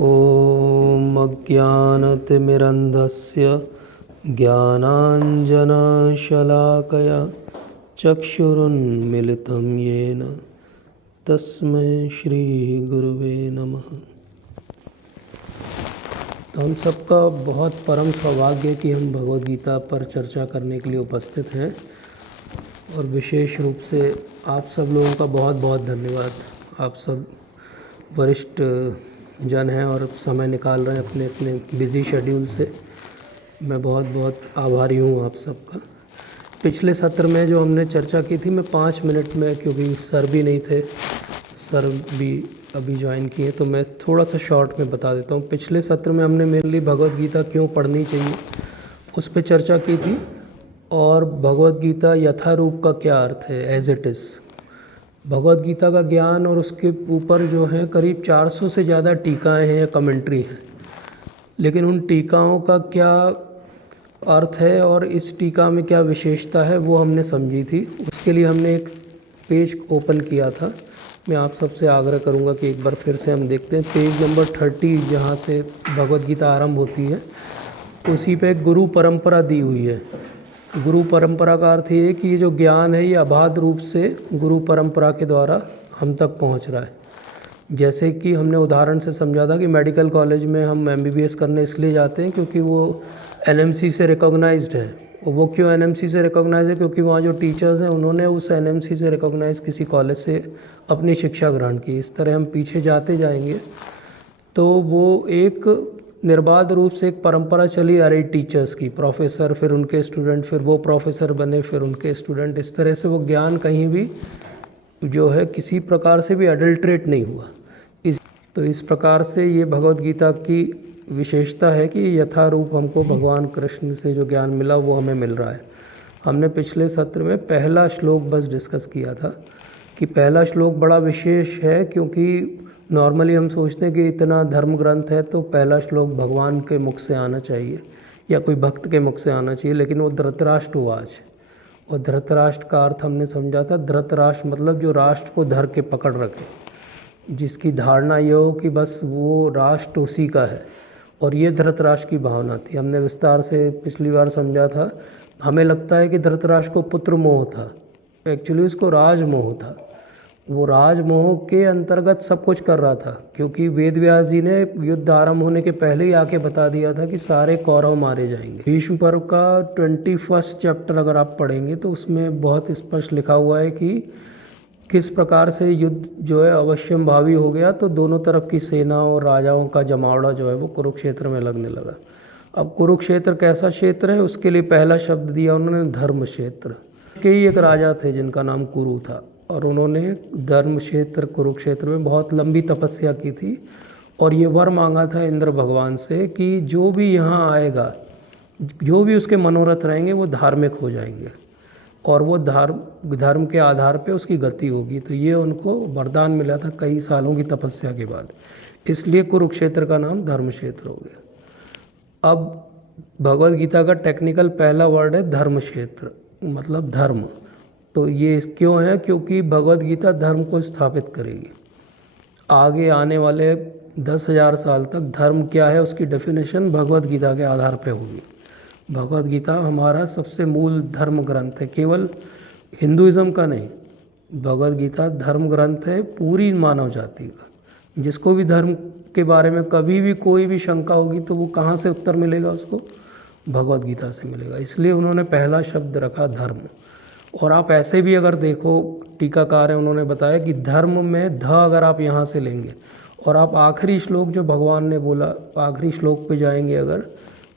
ॐ अज्ञानतिमिरन्धस्य ज्ञानाञ्जनशलाकया चक्षुरुन्मिलितं येन तस्मै श्रीगुरुवे नमः। तो हम सबका बहुत परम सौभाग्य है कि हम भगवद गीता पर चर्चा करने के लिए उपस्थित हैं, और विशेष रूप से आप सब लोगों का बहुत बहुत धन्यवाद। आप सब वरिष्ठ जन हैं और समय निकाल रहे हैं अपने अपने बिज़ी शेड्यूल से। मैं बहुत बहुत आभारी हूँ आप सबका। पिछले सत्र में जो हमने चर्चा की थी, मैं 5 मिनट में, क्योंकि सर भी नहीं थे, सर भी अभी ज्वाइन किए, तो मैं थोड़ा सा शॉर्ट में बता देता हूँ। पिछले सत्र में हमने मेनली भगवद गीता क्यों पढ़नी चाहिए उस पर चर्चा की थी, और भगवद गीता यथारूप का क्या अर्थ है, as it is. Bhagavad Gita का ज्ञान और उसके ऊपर जो है करीब 400 से ज़्यादा टीकाएँ हैं या कमेंट्री हैं, लेकिन उन टीकाओं का क्या अर्थ है और इस टीका में क्या विशेषता है वो हमने समझी थी। उसके लिए हमने एक पेज ओपन किया था। मैं आप सबसे आग्रह करूंगा कि एक बार फिर से हम देखते हैं पेज नंबर 30, जहाँ से भगवद गीता आरंभ होती है। उसी पे गुरु परंपरा दी हुई है। गुरु परंपरा का अर्थ ये है कि ये जो ज्ञान है ये अबाध रूप से गुरु परंपरा के द्वारा हम तक पहुंच रहा है। जैसे कि हमने उदाहरण से समझा था कि मेडिकल कॉलेज में हम MBBS करने इसलिए जाते हैं क्योंकि वो NMC से रिकॉग्नाइज्ड है। और वो क्यों NMC से रिकॉग्नाइज है? क्योंकि वहाँ जो टीचर्स हैं उन्होंने उस NMC से रिकॉग्नाइज किसी कॉलेज से अपनी शिक्षा ग्रहण की। इस तरह हम पीछे जाते जाएंगे तो वो एक निर्बाध रूप से एक परंपरा चली आ रही टीचर्स की, प्रोफेसर, फिर उनके स्टूडेंट, फिर वो प्रोफेसर बने, फिर उनके स्टूडेंट। इस तरह से वो ज्ञान कहीं भी जो है किसी प्रकार से भी अडल्ट्रेट नहीं हुआ। तो इस प्रकार से ये भगवद गीता की विशेषता है कि यथारूप हमको भगवान कृष्ण से जो ज्ञान मिला वो हमें मिल रहा है। हमने पिछले सत्र में पहला श्लोक बस डिस्कस किया था कि पहला श्लोक बड़ा विशेष है, क्योंकि नॉर्मली हम सोचते हैं कि इतना धर्म ग्रंथ है तो पहला श्लोक भगवान के मुख से आना चाहिए या कोई भक्त के मुख से आना चाहिए, लेकिन वो धृतराष्ट्रवाच। और धृतराष्ट्र का अर्थ हमने समझा था, धृतराष्ट्र मतलब जो राष्ट्र को धर के पकड़ रखे, जिसकी धारणा ये हो कि बस वो राष्ट्र उसी का है, और ये धृतराष्ट्र की भावना थी। हमने विस्तार से पिछली बार समझा था। हमें लगता है कि धृतराष्ट्र को पुत्र मोह था, एक्चुअली उसको राजमोह था। वो राजमोह के अंतर्गत सब कुछ कर रहा था, क्योंकि वेद व्यास जी ने युद्ध आरंभ होने के पहले ही आके बता दिया था कि सारे कौरव मारे जाएंगे। भीष्म पर्व का 21 चैप्टर अगर आप पढ़ेंगे तो उसमें बहुत स्पष्ट लिखा हुआ है कि किस प्रकार से युद्ध जो है अवश्यम भावी हो गया, तो दोनों तरफ की सेना और राजाओं का जमावड़ा जो है वो कुरुक्षेत्र में लगने लगा। अब कुरुक्षेत्र कैसा क्षेत्र है, उसके लिए पहला शब्द दिया उन्होंने धर्म क्षेत्र। के ही एक राजा थे जिनका नाम कुरु था, और उन्होंने धर्म क्षेत्र कुरुक्षेत्र में बहुत लंबी तपस्या की थी, और ये वर मांगा था इंद्र भगवान से कि जो भी यहाँ आएगा, जो भी उसके मनोरथ रहेंगे वो धार्मिक हो जाएंगे, और वो धर्म के आधार पे उसकी गति होगी। तो ये उनको वरदान मिला था कई सालों की तपस्या के बाद, इसलिए कुरुक्षेत्र का नाम धर्म क्षेत्र हो गया। अब भगवद गीता का टेक्निकल पहला वर्ड है धर्म क्षेत्र, मतलब धर्म। तो ये क्यों है? क्योंकि भगवद गीता धर्म को स्थापित करेगी। आगे आने वाले 10,000 साल तक धर्म क्या है उसकी डेफिनेशन भगवद गीता के आधार पे होगी। भगवद गीता हमारा सबसे मूल धर्म ग्रंथ है, केवल हिंदुइज्म का नहीं। भगवद गीता धर्म ग्रंथ है पूरी मानव जाति का। जिसको भी धर्म के बारे में कभी भी कोई भी शंका होगी तो वो कहाँ से उत्तर मिलेगा उसको? भगवद गीता से मिलेगा। इसलिए उन्होंने पहला शब्द रखा धर्म। और आप ऐसे भी अगर देखो, टीकाकार है, उन्होंने बताया कि धर्म में ध अगर आप यहाँ से लेंगे और आप आखिरी श्लोक जो भगवान ने बोला, आखिरी श्लोक पे जाएंगे अगर,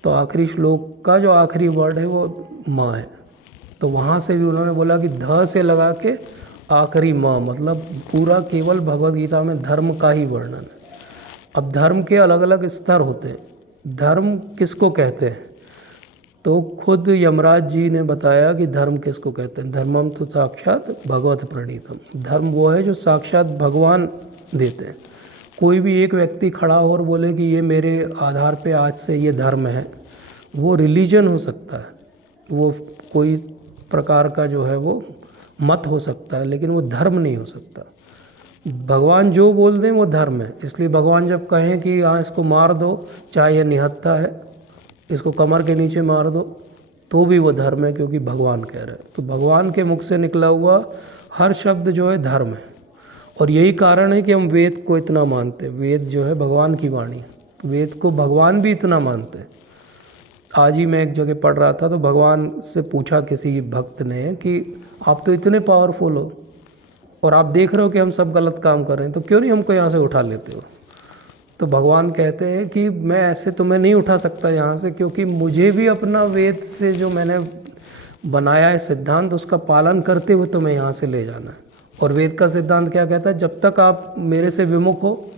तो आखिरी श्लोक का जो आखिरी वर्ड है वो माँ है। तो वहाँ से भी उन्होंने बोला कि ध से लगा के आखिरी माँ, मतलब पूरा केवल भगवद गीता में धर्म का ही वर्णन है। अब धर्म के अलग अलग स्तर होते हैं। धर्म किसको कहते हैं? तो खुद यमराज जी ने बताया कि धर्म किसको कहते हैं। धर्मम तो साक्षात भगवत प्रणीतम। धर्म वो है जो साक्षात भगवान देते हैं। कोई भी एक व्यक्ति खड़ा हो और बोले कि ये मेरे आधार पे आज से ये धर्म है, वो रिलीजन हो सकता है, वो कोई प्रकार का जो है वो मत हो सकता है, लेकिन वो धर्म नहीं हो सकता। भगवान जो बोल दें वो धर्म है। इसलिए भगवान जब कहें कि हाँ इसको मार दो, चाहे ये निहत्था है, इसको कमर के नीचे मार दो, तो भी वो धर्म है, क्योंकि भगवान कह रहे हैं। तो भगवान के मुख से निकला हुआ हर शब्द जो है धर्म है। और यही कारण है कि हम वेद को इतना मानते हैं। वेद जो है भगवान की वाणी है, तो वेद को भगवान भी इतना मानते हैं। आज ही मैं एक जगह पढ़ रहा था, तो भगवान से पूछा किसी भक्त ने कि आप तो इतने पावरफुल हो और आप देख रहे हो कि हम सब गलत काम कर रहे हैं, तो क्यों नहीं हमको यहाँ से उठा लेते हो। तो भगवान कहते हैं कि मैं ऐसे तुम्हें नहीं उठा सकता यहाँ से, क्योंकि मुझे भी अपना वेद से जो मैंने बनाया है सिद्धांत, उसका पालन करते हुए तुम्हें यहाँ से ले जाना है। और वेद का सिद्धांत क्या कहता है, जब तक आप मेरे से विमुख हो,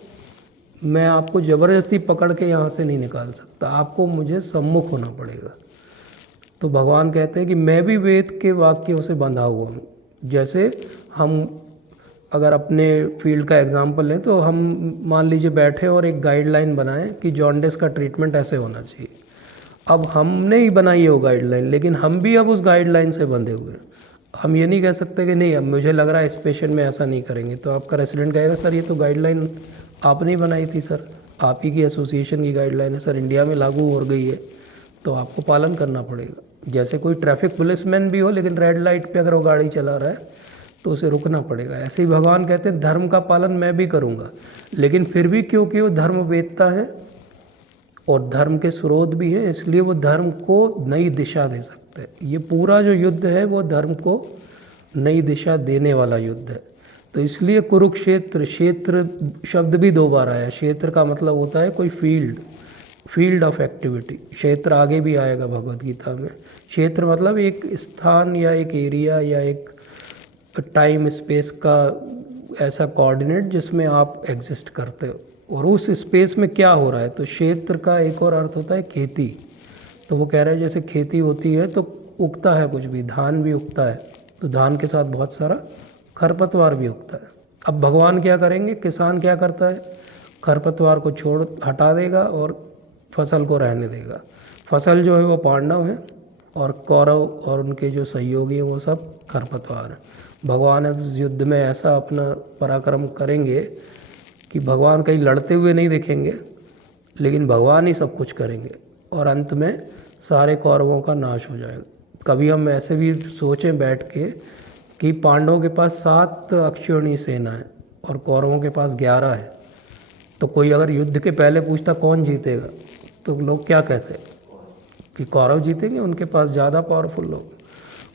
मैं आपको ज़बरदस्ती पकड़ के यहाँ से नहीं निकाल सकता, आपको मुझे सम्मुख होना पड़ेगा। तो भगवान कहते हैं कि मैं भी वेद के वाक्यों से बंधा हुआ हूँ। जैसे हम अगर अपने फील्ड का एग्जांपल लें, तो हम मान लीजिए बैठे और एक गाइडलाइन बनाएं कि जॉन्डिस का ट्रीटमेंट ऐसे होना चाहिए। अब हमने ही बनाई है वो गाइडलाइन, लेकिन हम भी अब उस गाइडलाइन से बंधे हुए हैं। हम ये नहीं कह सकते कि नहीं, अब मुझे लग रहा है इस पेशेंट में ऐसा नहीं करेंगे। तो आपका रेसिडेंट कहेगा सर ये तो गाइडलाइन आपने ही बनाई थी सर, आप ही की एसोसिएशन की गाइडलाइन है सर, इंडिया में लागू हो गई है, तो आपको पालन करना पड़ेगा। जैसे कोई ट्रैफिक पुलिसमैन भी हो, लेकिन रेड लाइट पे अगर वो गाड़ी चला रहा है तो उसे रुकना पड़ेगा। ऐसे ही भगवान कहते हैं धर्म का पालन मैं भी करूँगा, लेकिन फिर भी क्योंकि वो धर्म वेदता है और धर्म के स्रोत भी हैं, इसलिए वो धर्म को नई दिशा दे सकते हैं। ये पूरा जो युद्ध है वो धर्म को नई दिशा देने वाला युद्ध है। तो इसलिए कुरुक्षेत्र, क्षेत्र शब्द भी 2 बार आया। क्षेत्र का मतलब होता है कोई फील्ड ऑफ एक्टिविटी। क्षेत्र आगे भी आएगा भगवत गीता में। क्षेत्र मतलब एक स्थान या एक एरिया या एक टाइम स्पेस का ऐसा कोऑर्डिनेट जिसमें आप एग्जिस्ट करते हो, और उस स्पेस में क्या हो रहा है। तो क्षेत्र का एक और अर्थ होता है खेती। तो वो कह रहे हैं जैसे खेती होती है तो उगता है कुछ भी, धान भी उगता है, तो धान के साथ बहुत सारा खरपतवार भी उगता है। अब भगवान क्या करेंगे, किसान क्या करता है, खरपतवार को हटा देगा और फसल को रहने देगा। फसल जो है वो पांडव है और कौरव और उनके जो सहयोगी हैं वो सब खरपतवार हैं। भगवान अब इस युद्ध में ऐसा अपना पराक्रम करेंगे कि भगवान कहीं लड़ते हुए नहीं दिखेंगे, लेकिन भगवान ही सब कुछ करेंगे और अंत में सारे कौरवों का नाश हो जाएगा। कभी हम ऐसे भी सोचें बैठ के कि पांडवों के पास 7 अक्षौहिणी सेना है और कौरवों के पास 11 है, तो कोई अगर युद्ध के पहले पूछता कौन जीतेगा, तो लोग क्या कहते कि कौरव जीतेंगे, उनके पास ज़्यादा पावरफुल लोग।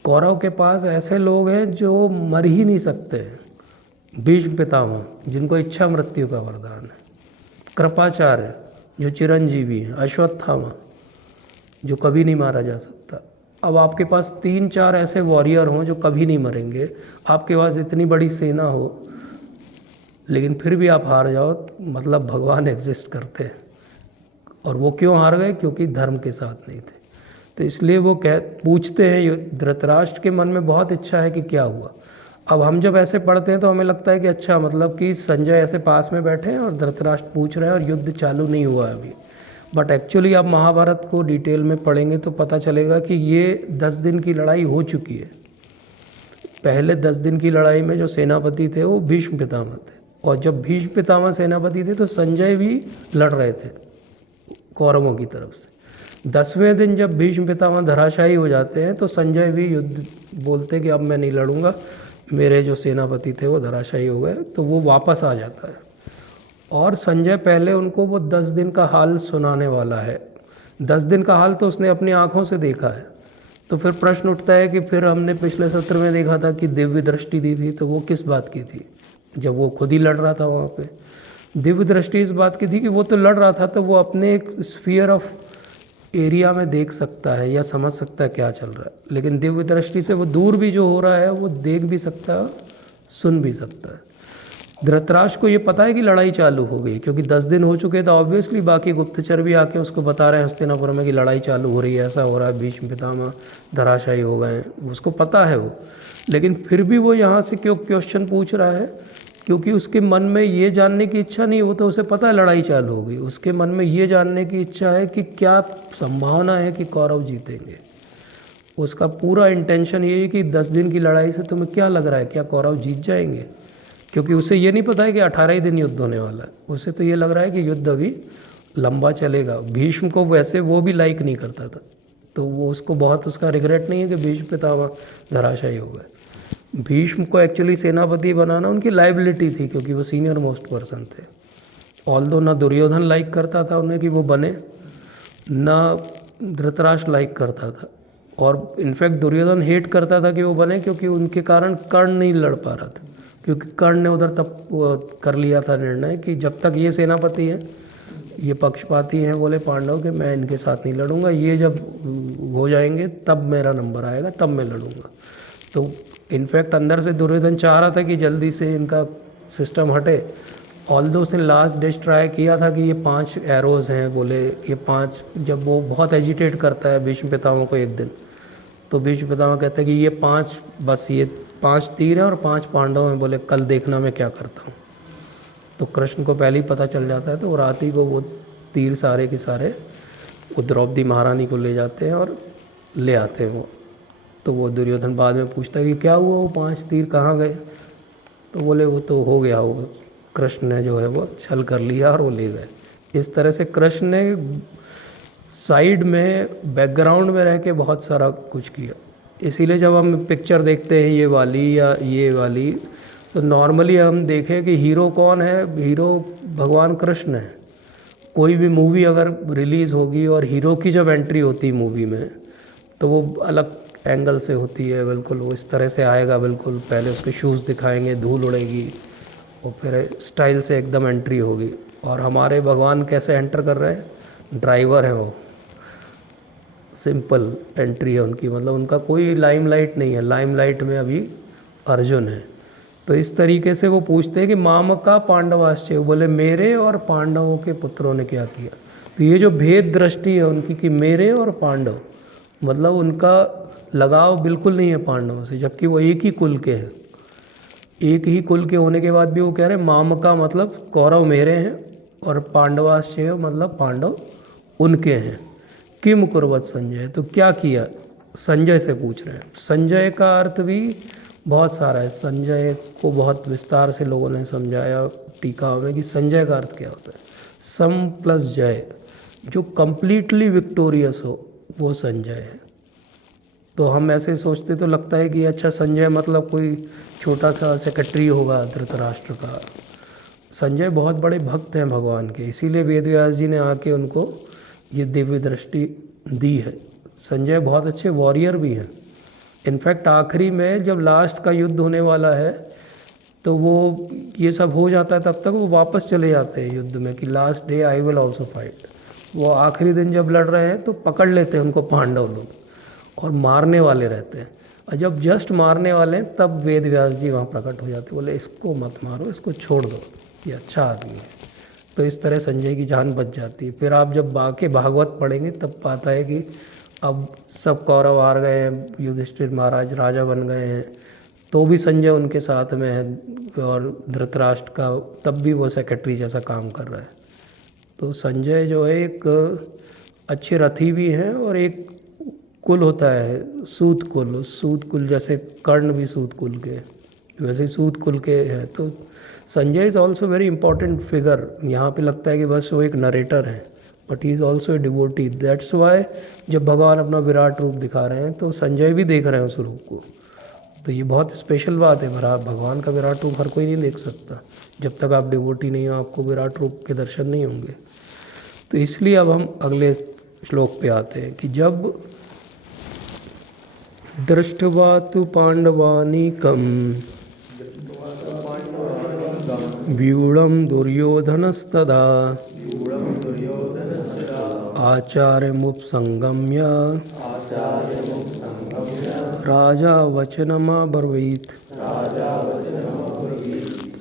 कौरव के पास ऐसे लोग हैं जो मर ही नहीं सकते हैं, भीष्म पितामह जिनको इच्छा मृत्यु का वरदान है, कृपाचार्य जो चिरंजीवी हैं, अश्वत्थामा जो कभी नहीं मारा जा सकता। अब आपके पास 3-4 ऐसे वॉरियर हों जो कभी नहीं मरेंगे, आपके पास इतनी बड़ी सेना हो, लेकिन फिर भी आप हार जाओ, मतलब भगवान एग्जिस्ट करते हैं। और वो क्यों हार गए, क्योंकि धर्म के साथ नहीं थे। तो इसलिए वो पूछते हैं, धृतराष्ट्र के मन में बहुत इच्छा है कि क्या हुआ। अब हम जब ऐसे पढ़ते हैं तो हमें लगता है कि अच्छा, मतलब कि संजय ऐसे पास में बैठे हैं और धृतराष्ट्र पूछ रहे हैं और युद्ध चालू नहीं हुआ है अभी। बट एक्चुअली आप महाभारत को डिटेल में पढ़ेंगे तो पता चलेगा कि ये 10 दिन की लड़ाई हो चुकी है। पहले 10 दिन की लड़ाई में जो सेनापति थे वो भीष्म पितामह थे, और जब भीष्म पितामह सेनापति थे तो संजय भी लड़ रहे थे कौरवों की तरफ से। 10वें दिन जब भीष्म पितामह धराशायी हो जाते हैं तो संजय भी युद्ध बोलते कि अब मैं नहीं लड़ूंगा, मेरे जो सेनापति थे वो धराशायी हो गए, तो वो वापस आ जाता है। और संजय पहले उनको वो 10 दिन का हाल सुनाने वाला है। 10 दिन का हाल तो उसने अपनी आँखों से देखा है। तो फिर प्रश्न उठता है कि फिर हमने पिछले सत्र में देखा था कि दिव्य दृष्टि दी थी, तो वो किस बात की थी, जब वो खुद ही लड़ रहा था वहाँ पे। दिव्य दृष्टि इस बात की थी कि वो तो लड़ रहा था, तो वो अपने एक स्फीयर ऑफ एरिया में देख सकता है या समझ सकता है क्या चल रहा है, लेकिन दिव्य दृष्टि से वो दूर भी जो हो रहा है वो देख भी सकता है, सुन भी सकता है। धृतराष्ट्र को ये पता है कि लड़ाई चालू हो गई, क्योंकि 10 दिन हो चुके तो ऑब्वियसली बाकी गुप्तचर भी आके उसको बता रहे हैं हस्तिनापुर में कि लड़ाई चालू हो रही है, ऐसा हो रहा है, भीष्म पितामह धराशायी हो गए हैं, उसको पता है वो। लेकिन फिर भी वो यहाँ से क्यों क्वेश्चन पूछ रहा है, क्योंकि उसके मन में ये जानने की इच्छा नहीं, वो तो उसे पता है लड़ाई चालू हो गई, उसके मन में ये जानने की इच्छा है कि क्या संभावना है कि कौरव जीतेंगे। उसका पूरा इंटेंशन ये है कि 10 दिन की लड़ाई से तुम्हें क्या लग रहा है, क्या कौरव जीत जाएंगे। क्योंकि उसे ये नहीं पता है कि 18 ही दिन युद्ध होने वाला है। उसे तो ये लग रहा है कि युद्ध अभी लंबा चलेगा। भीष्म को वैसे वो भी लाइक नहीं करता था, तो वो उसको बहुत उसका रिग्रेट नहीं है कि भीष्म पितामह धराशायी हो गए। भीष्म को एक्चुअली सेनापति बनाना उनकी लाइबिलिटी थी, क्योंकि वो सीनियर मोस्ट पर्सन थे। ऑल्दो ना दुर्योधन लाइक करता था उन्हें कि वो बने, ना धृतराष्ट्र लाइक करता था, और इनफैक्ट दुर्योधन हेट करता था कि वो बने, क्योंकि उनके कारण कर्ण नहीं लड़ पा रहा था। क्योंकि कर्ण ने उधर तब वो कर लिया था निर्णय कि जब तक ये सेनापति है, ये पक्षपाती हैं, बोले पांडव के, मैं इनके साथ नहीं लड़ूंगा, ये जब हो जाएंगे तब मेरा नंबर आएगा, तब मैं लड़ूंगा। तो इनफैक्ट अंदर से दुर्योधन चाह रहा था कि जल्दी से इनका सिस्टम हटे। ऑल्दो उसने लास्ट डिश ट्राई किया था कि ये 5 एरोज़ हैं, बोले ये 5, जब वो बहुत एजिटेट करता है भीष्म पितामह को एक दिन, तो भीष्म पितामह कहते हैं कि ये 5 बस, ये 5 तीर हैं और 5 पांडव हैं, बोले कल देखना मैं क्या करता हूँ। तो कृष्ण को पहले ही पता चल जाता है, तो रात ही को वो तीर सारे के सारे वो द्रौपदी महारानी को ले जाते हैं और ले आते हैं वो। तो वो दुर्योधन बाद में पूछता है कि क्या हुआ, वो 5 तीर कहाँ गए? तो बोले वो तो हो गया, वो कृष्ण ने जो है वो छल कर लिया और वो ले गए। इस तरह से कृष्ण ने साइड में बैकग्राउंड में रह के बहुत सारा कुछ किया। इसीलिए जब हम पिक्चर देखते हैं ये वाली या ये वाली, तो नॉर्मली हम देखें कि हीरो कौन है, हीरो भगवान कृष्ण है। कोई भी मूवी अगर रिलीज़ होगी और हीरो की जब एंट्री होती है मूवी में, तो वो अलग एंगल से होती है, बिल्कुल वो इस तरह से आएगा, बिल्कुल पहले उसके शूज़ दिखाएंगे, धूल उड़ेगी और फिर स्टाइल से एकदम एंट्री होगी। और हमारे भगवान कैसे एंटर कर रहे हैं, ड्राइवर है वो, सिंपल एंट्री है उनकी, मतलब उनका कोई लाइमलाइट नहीं है। लाइमलाइट में अभी अर्जुन है। तो इस तरीके से वो पूछते हैं कि मामका पांडवाश्चय, बोले मेरे और पांडवों के पुत्रों ने क्या किया। तो ये जो भेद दृष्टि है उनकी कि मेरे और पांडव, मतलब उनका लगाव बिल्कुल नहीं है पांडवों से, जबकि वो एक ही कुल के हैं। एक ही कुल के होने के बाद भी वो कह रहे हैं मामका मतलब कौरव मेरे हैं और पांडवाश्चय मतलब पांडव उनके हैं। किम कुर्वत संजय, तो क्या किया, संजय से पूछ रहे हैं। संजय का अर्थ भी बहुत सारा है, संजय को बहुत विस्तार से लोगों ने समझाया टीका में कि संजय का अर्थ क्या होता है। सम प्लस जय, जो कंप्लीटली विक्टोरियस हो वो संजय है। तो हम ऐसे सोचते तो लगता है कि अच्छा संजय मतलब कोई छोटा सा सेक्रेटरी होगा धृतराष्ट्र का। संजय बहुत बड़े भक्त हैं भगवान के, इसीलिए वेदव्यास जी ने आके उनको ये दिव्य दृष्टि दी है। संजय बहुत अच्छे वॉरियर भी हैं। इनफैक्ट आखिरी में जब लास्ट का युद्ध होने वाला है, तो वो ये सब हो जाता है, तब तक वो वापस चले जाते हैं युद्ध में कि last day I will also fight. वो आखिरी दिन जब लड़ रहे हैं तो पकड़ लेते हैं उनको पांडव लोग और मारने वाले रहते हैं, और जब जस्ट मारने वाले हैं तब वेद व्यास जी वहाँ प्रकट हो जाते, बोले इसको मत मारो, इसको छोड़ दो, ये अच्छा आदमी है। तो इस तरह संजय की जान बच जाती है। फिर आप जब बाकी भागवत पढ़ेंगे तब पाता है कि अब सब कौरव हार गए हैं, युधिष्ठिर महाराज राजा बन गए हैं, तो भी संजय उनके साथ में है, और धृतराष्ट्र का तब भी वो सेक्रेटरी जैसा काम कर रहा है। तो संजय जो है एक अच्छे रथी भी हैं, और एक कुल होता है सूत कुल, सूत कुल जैसे कर्ण भी सूत कुल के, वैसे ही सूत कुल के हैं। तो Sanjay is also very important figure. यहाँ पे लगता है कि बस वो एक नरेटर है, but he is also a devotee. That's why जब भगवान अपना विराट रूप दिखा रहे हैं तो संजय भी देख रहे हैं उस रूप को। तो ये बहुत स्पेशल बात है, भगवान का विराट रूप हर कोई नहीं देख सकता। जब तक आप डिवोटी नहीं हो आपको विराट रूप के दर्शन नहीं होंगे। तो इसलिए अब हम अगले श्लोक पे आते हैं कि जब दृष्टवा तु पांडवानीकं व्यूढ़ं दुर्योधनस्तदा आचार्यमुपसंगम्य राजा वचनमब्रवीत्।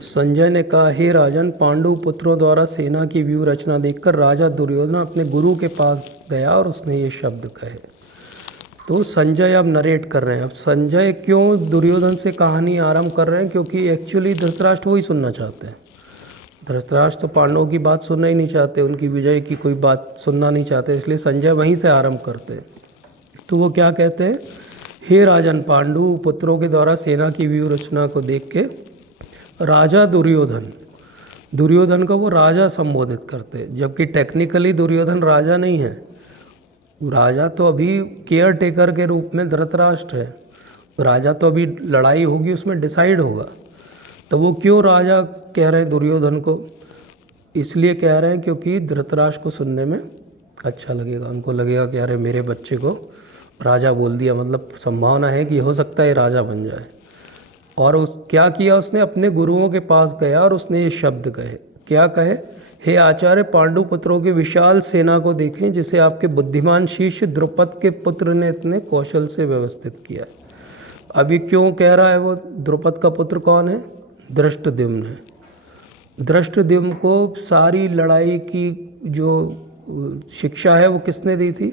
संजय ने कहा, हे राजन, पांडु पुत्रों द्वारा सेना की व्यूह रचना देखकर राजा दुर्योधन अपने गुरु के पास गया और उसने ये शब्द कहे। तो संजय अब नरेट कर रहे हैं। अब संजय क्यों दुर्योधन से कहानी आरंभ कर रहे हैं, क्योंकि एक्चुअली धृतराष्ट्र वही सुनना चाहते हैं। धृतराष्ट्र तो पांडवों की बात सुनना ही नहीं चाहते, उनकी विजय की कोई बात सुनना नहीं चाहते, इसलिए संजय वहीं से आरंभ करते हैं। तो वो क्या कहते हैं, हे राजन, पांडु पुत्रों के द्वारा सेना की व्यूह रचना को देख के राजा दुर्योधन, दुर्योधन को वो राजा संबोधित करते, जबकि टेक्निकली दुर्योधन राजा नहीं है। राजा तो अभी केयर टेकर के रूप में धृतराष्ट्र है। राजा तो अभी लड़ाई होगी उसमें डिसाइड होगा। तो वो क्यों राजा कह रहे हैं दुर्योधन को? इसलिए कह रहे हैं क्योंकि धृतराष्ट्र को सुनने में अच्छा लगेगा। उनको लगेगा कि अरे मेरे बच्चे को राजा बोल दिया, मतलब संभावना है कि हो सकता है राजा बन जाए। और उस क्या किया उसने, अपने गुरुओं के पास गया और उसने ये शब्द कहे। क्या कहे? हे आचार्य, पांडुपुत्रों की विशाल सेना को देखें जिसे आपके बुद्धिमान शिष्य द्रुपद के पुत्र ने इतने कौशल से व्यवस्थित किया है। अभी क्यों कह रहा है वो? द्रुपद का पुत्र कौन है? धृष्टद्युम्न है। धृष्टद्युम्न को सारी लड़ाई की जो शिक्षा है वो किसने दी थी?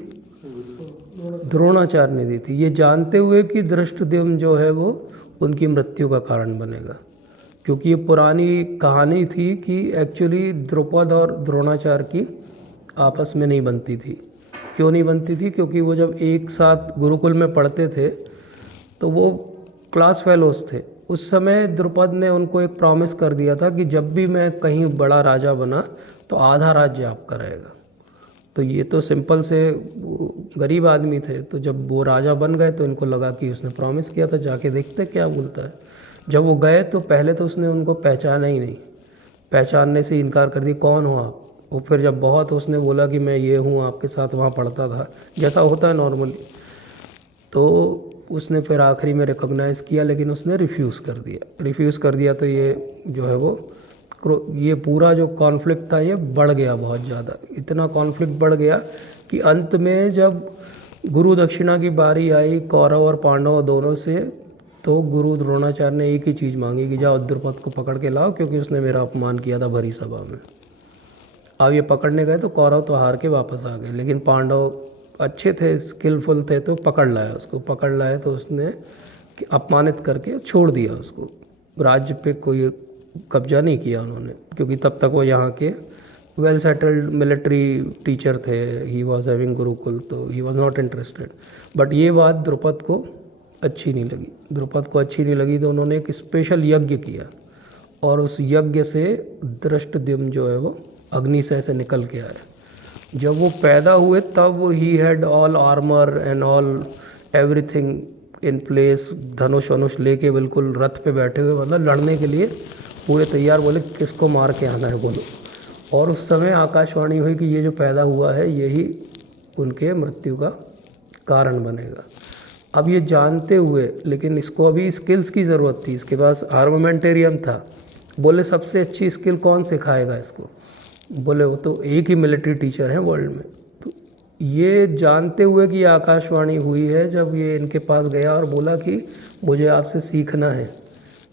द्रोणाचार्य ने दी थी, ये जानते हुए कि धृष्टद्युम्न जो है वो उनकी मृत्यु का कारण बनेगा। क्योंकि ये पुरानी कहानी थी कि एक्चुअली द्रुपद और द्रोणाचार्य की आपस में नहीं बनती थी। क्यों नहीं बनती थी? क्योंकि वो जब एक साथ गुरुकुल में पढ़ते थे तो वो क्लास फेलोज थे। उस समय द्रुपद ने उनको एक प्रॉमिस कर दिया था कि जब भी मैं कहीं बड़ा राजा बना तो आधा राज्य आपका रहेगा। तो ये तो सिंपल से गरीब आदमी थे, तो जब वो राजा बन गए तो इनको लगा कि उसने प्रॉमिस किया था, जाके देखते क्या बोलता है। जब वो गए तो पहले तो उसने उनको पहचाना ही नहीं, पहचानने से इनकार कर दिया, कौन हो आप? वो फिर जब बहुत उसने बोला कि मैं ये हूँ, आपके साथ वहाँ पढ़ता था, जैसा होता है नॉर्मली, तो उसने फिर आखिरी में रिकॉग्नाइज़ किया, लेकिन उसने रिफ्यूज़ कर दिया। तो ये जो है वो ये पूरा जो कॉन्फ्लिक्ट था ये बढ़ गया बहुत ज़्यादा। इतना कॉन्फ्लिक्ट बढ़ गया कि अंत में जब गुरु दक्षिणा की बारी आई कौरव और पांडव दोनों से, तो गुरु द्रोणाचार्य ने एक ही चीज़ मांगी कि जाओ द्रुपद को पकड़ के लाओ, क्योंकि उसने मेरा अपमान किया था भरी सभा में। अब ये पकड़ने गए तो कौरव तो हार के वापस आ गए, लेकिन पांडव अच्छे थे, स्किलफुल थे, तो पकड़ लाया तो उसने अपमानित करके छोड़ दिया उसको। राज्य पे कोई कब्जा नहीं किया उन्होंने, क्योंकि तब तक वो यहाँ के वेल सेटल्ड मिलिट्री टीचर थे। ही वॉज हैविंग गुरुकुल, तो he was not interested. But ये बात द्रुपद को अच्छी नहीं लगी, तो उन्होंने एक स्पेशल यज्ञ किया, और उस यज्ञ से धृष्टद्युम्न जो है वो अग्निशय से निकल के आए। जब वो पैदा हुए तब ही had all armour and all everything in place, धनुष वनुष लेके बिल्कुल रथ पे बैठे हुए, मतलब लड़ने के लिए पूरे तैयार। बोले किसको मार के आना है बोलो। और उस समय आकाशवाणी हुई कि ये जो पैदा हुआ है यही उनके मृत्यु का कारण बनेगा। अब ये जानते हुए, लेकिन इसको अभी स्किल्स की ज़रूरत थी, इसके पास आर्मामेंटेरियम था। बोले सबसे अच्छी स्किल कौन सिखाएगा इसको? बोले वो तो एक ही मिलिट्री टीचर है वर्ल्ड में। तो ये जानते हुए कि आकाशवाणी हुई है, जब ये इनके पास गया और बोला कि मुझे आपसे सीखना है,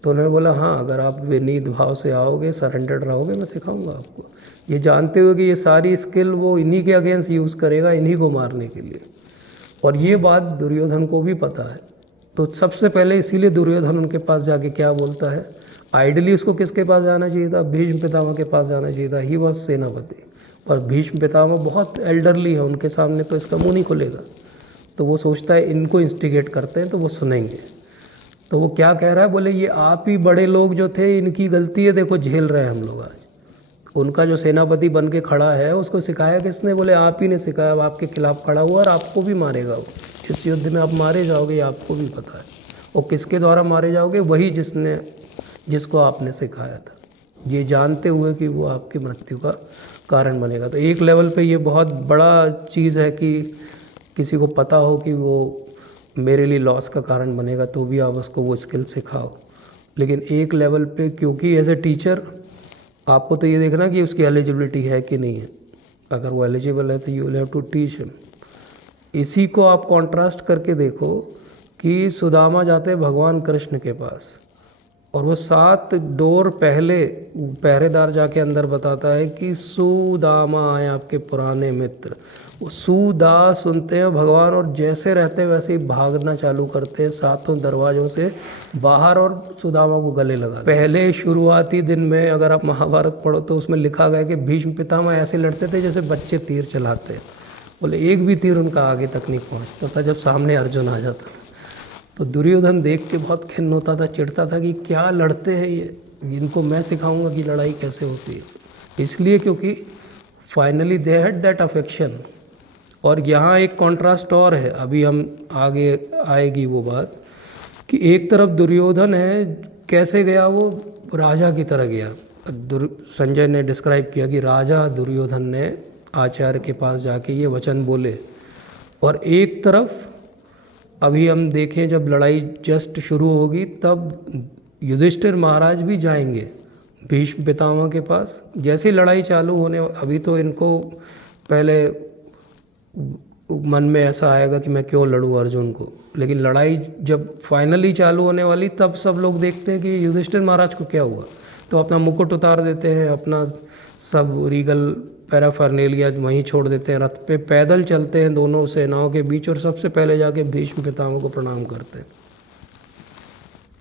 तो उन्होंने बोला हाँ, अगर आप विनीत भाव से आओगे, सरेंडर्ड रहोगे, मैं सिखाऊंगा आपको। ये जानते हुए कि ये सारी स्किल वो इन्हीं के अगेंस्ट यूज़ करेगा, इन्हीं को मारने के लिए। और ये बात दुर्योधन को भी पता है। तो सबसे पहले इसीलिए दुर्योधन उनके पास जाके क्या बोलता है? आइडली उसको किसके पास जाना चाहिए था? भीष्म पितामह के पास जाना चाहिए था। ही वॉज सेनापति, पर भीष्म पितामह बहुत एल्डरली है, उनके सामने तो इसका मुंह नहीं खुलेगा। तो वो सोचता है इनको इंस्टिगेट करते हैं तो वो सुनेंगे। तो वो क्या कह रहा है? बोले ये आप ही बड़े लोग जो थे, इनकी गलती है, देखो झेल रहे हैं हम लोग आज। उनका जो सेनापति बन के खड़ा है उसको सिखाया किसने? बोले आप ही ने सिखाया। अब आपके खिलाफ खड़ा हुआ और आपको भी मारेगा वो। इस युद्ध में आप मारे जाओगे, ये आपको भी पता है। और किसके द्वारा मारे जाओगे? वही जिसको आपने सिखाया था, ये जानते हुए कि वो आपकी मृत्यु का कारण बनेगा। तो एक लेवल पे ये बहुत बड़ा चीज़ है कि किसी को पता हो कि वो मेरे लिए लॉस का कारण बनेगा, तो भी आप उसको वो स्किल सिखाओ। लेकिन एक लेवल पे, क्योंकि एज ए टीचर आपको तो ये देखना कि उसकी एलिजिबिलिटी है कि नहीं है। अगर वो एलिजिबल है तो you will have to teach him. इसी को आप कॉन्ट्रास्ट करके देखो कि सुदामा जाते हैं भगवान कृष्ण के पास, और वो 7 डोर पहले पहरेदार जाके अंदर बताता है कि सुदामा आए आपके पुराने मित्र। वो सुदा सुनते हैं भगवान, और जैसे रहते हैं वैसे ही भागना चालू करते हैं 7 दरवाज़ों से बाहर, और सुदामा को गले लगा। पहले शुरुआती दिन में अगर आप महाभारत पढ़ो तो उसमें लिखा गया कि भीष्म पितामह ऐसे लड़ते थे जैसे बच्चे तीर चलाते हैं। बोले एक भी तीर उनका आगे तक नहीं पहुँचता था जब सामने अर्जुन आ जाता था। तो दुर्योधन देख के बहुत खिन्न होता था, चिढ़ता था कि क्या लड़ते हैं ये, इनको मैं सिखाऊंगा कि लड़ाई कैसे होती है। इसलिए क्योंकि finally they had that affection. और यहाँ एक कॉन्ट्रास्ट और है, अभी हम आगे आएगी वो बात, कि एक तरफ दुर्योधन है, कैसे गया वो, राजा की तरह गया। संजय ने डिस्क्राइब किया कि राजा दुर्योधन ने आचार्य के पास जाके ये वचन बोले। और एक तरफ अभी हम देखें जब लड़ाई जस्ट शुरू होगी तब युधिष्ठिर महाराज भी जाएंगे भीष्म पितामह के पास। जैसे लड़ाई चालू होने, अभी तो इनको पहले मन में ऐसा आएगा कि मैं क्यों लड़ूं अर्जुन को, लेकिन लड़ाई जब फाइनली चालू होने वाली तब सब लोग देखते हैं कि युधिष्ठिर महाराज को क्या हुआ, तो अपना मुकुट उतार देते हैं, अपना सब रीगल पैराफर्नेलिया वहीं छोड़ देते हैं, रथ पे पैदल चलते हैं दोनों सेनाओं के बीच और सबसे पहले जाके भीष्म पितामह को प्रणाम करते हैं।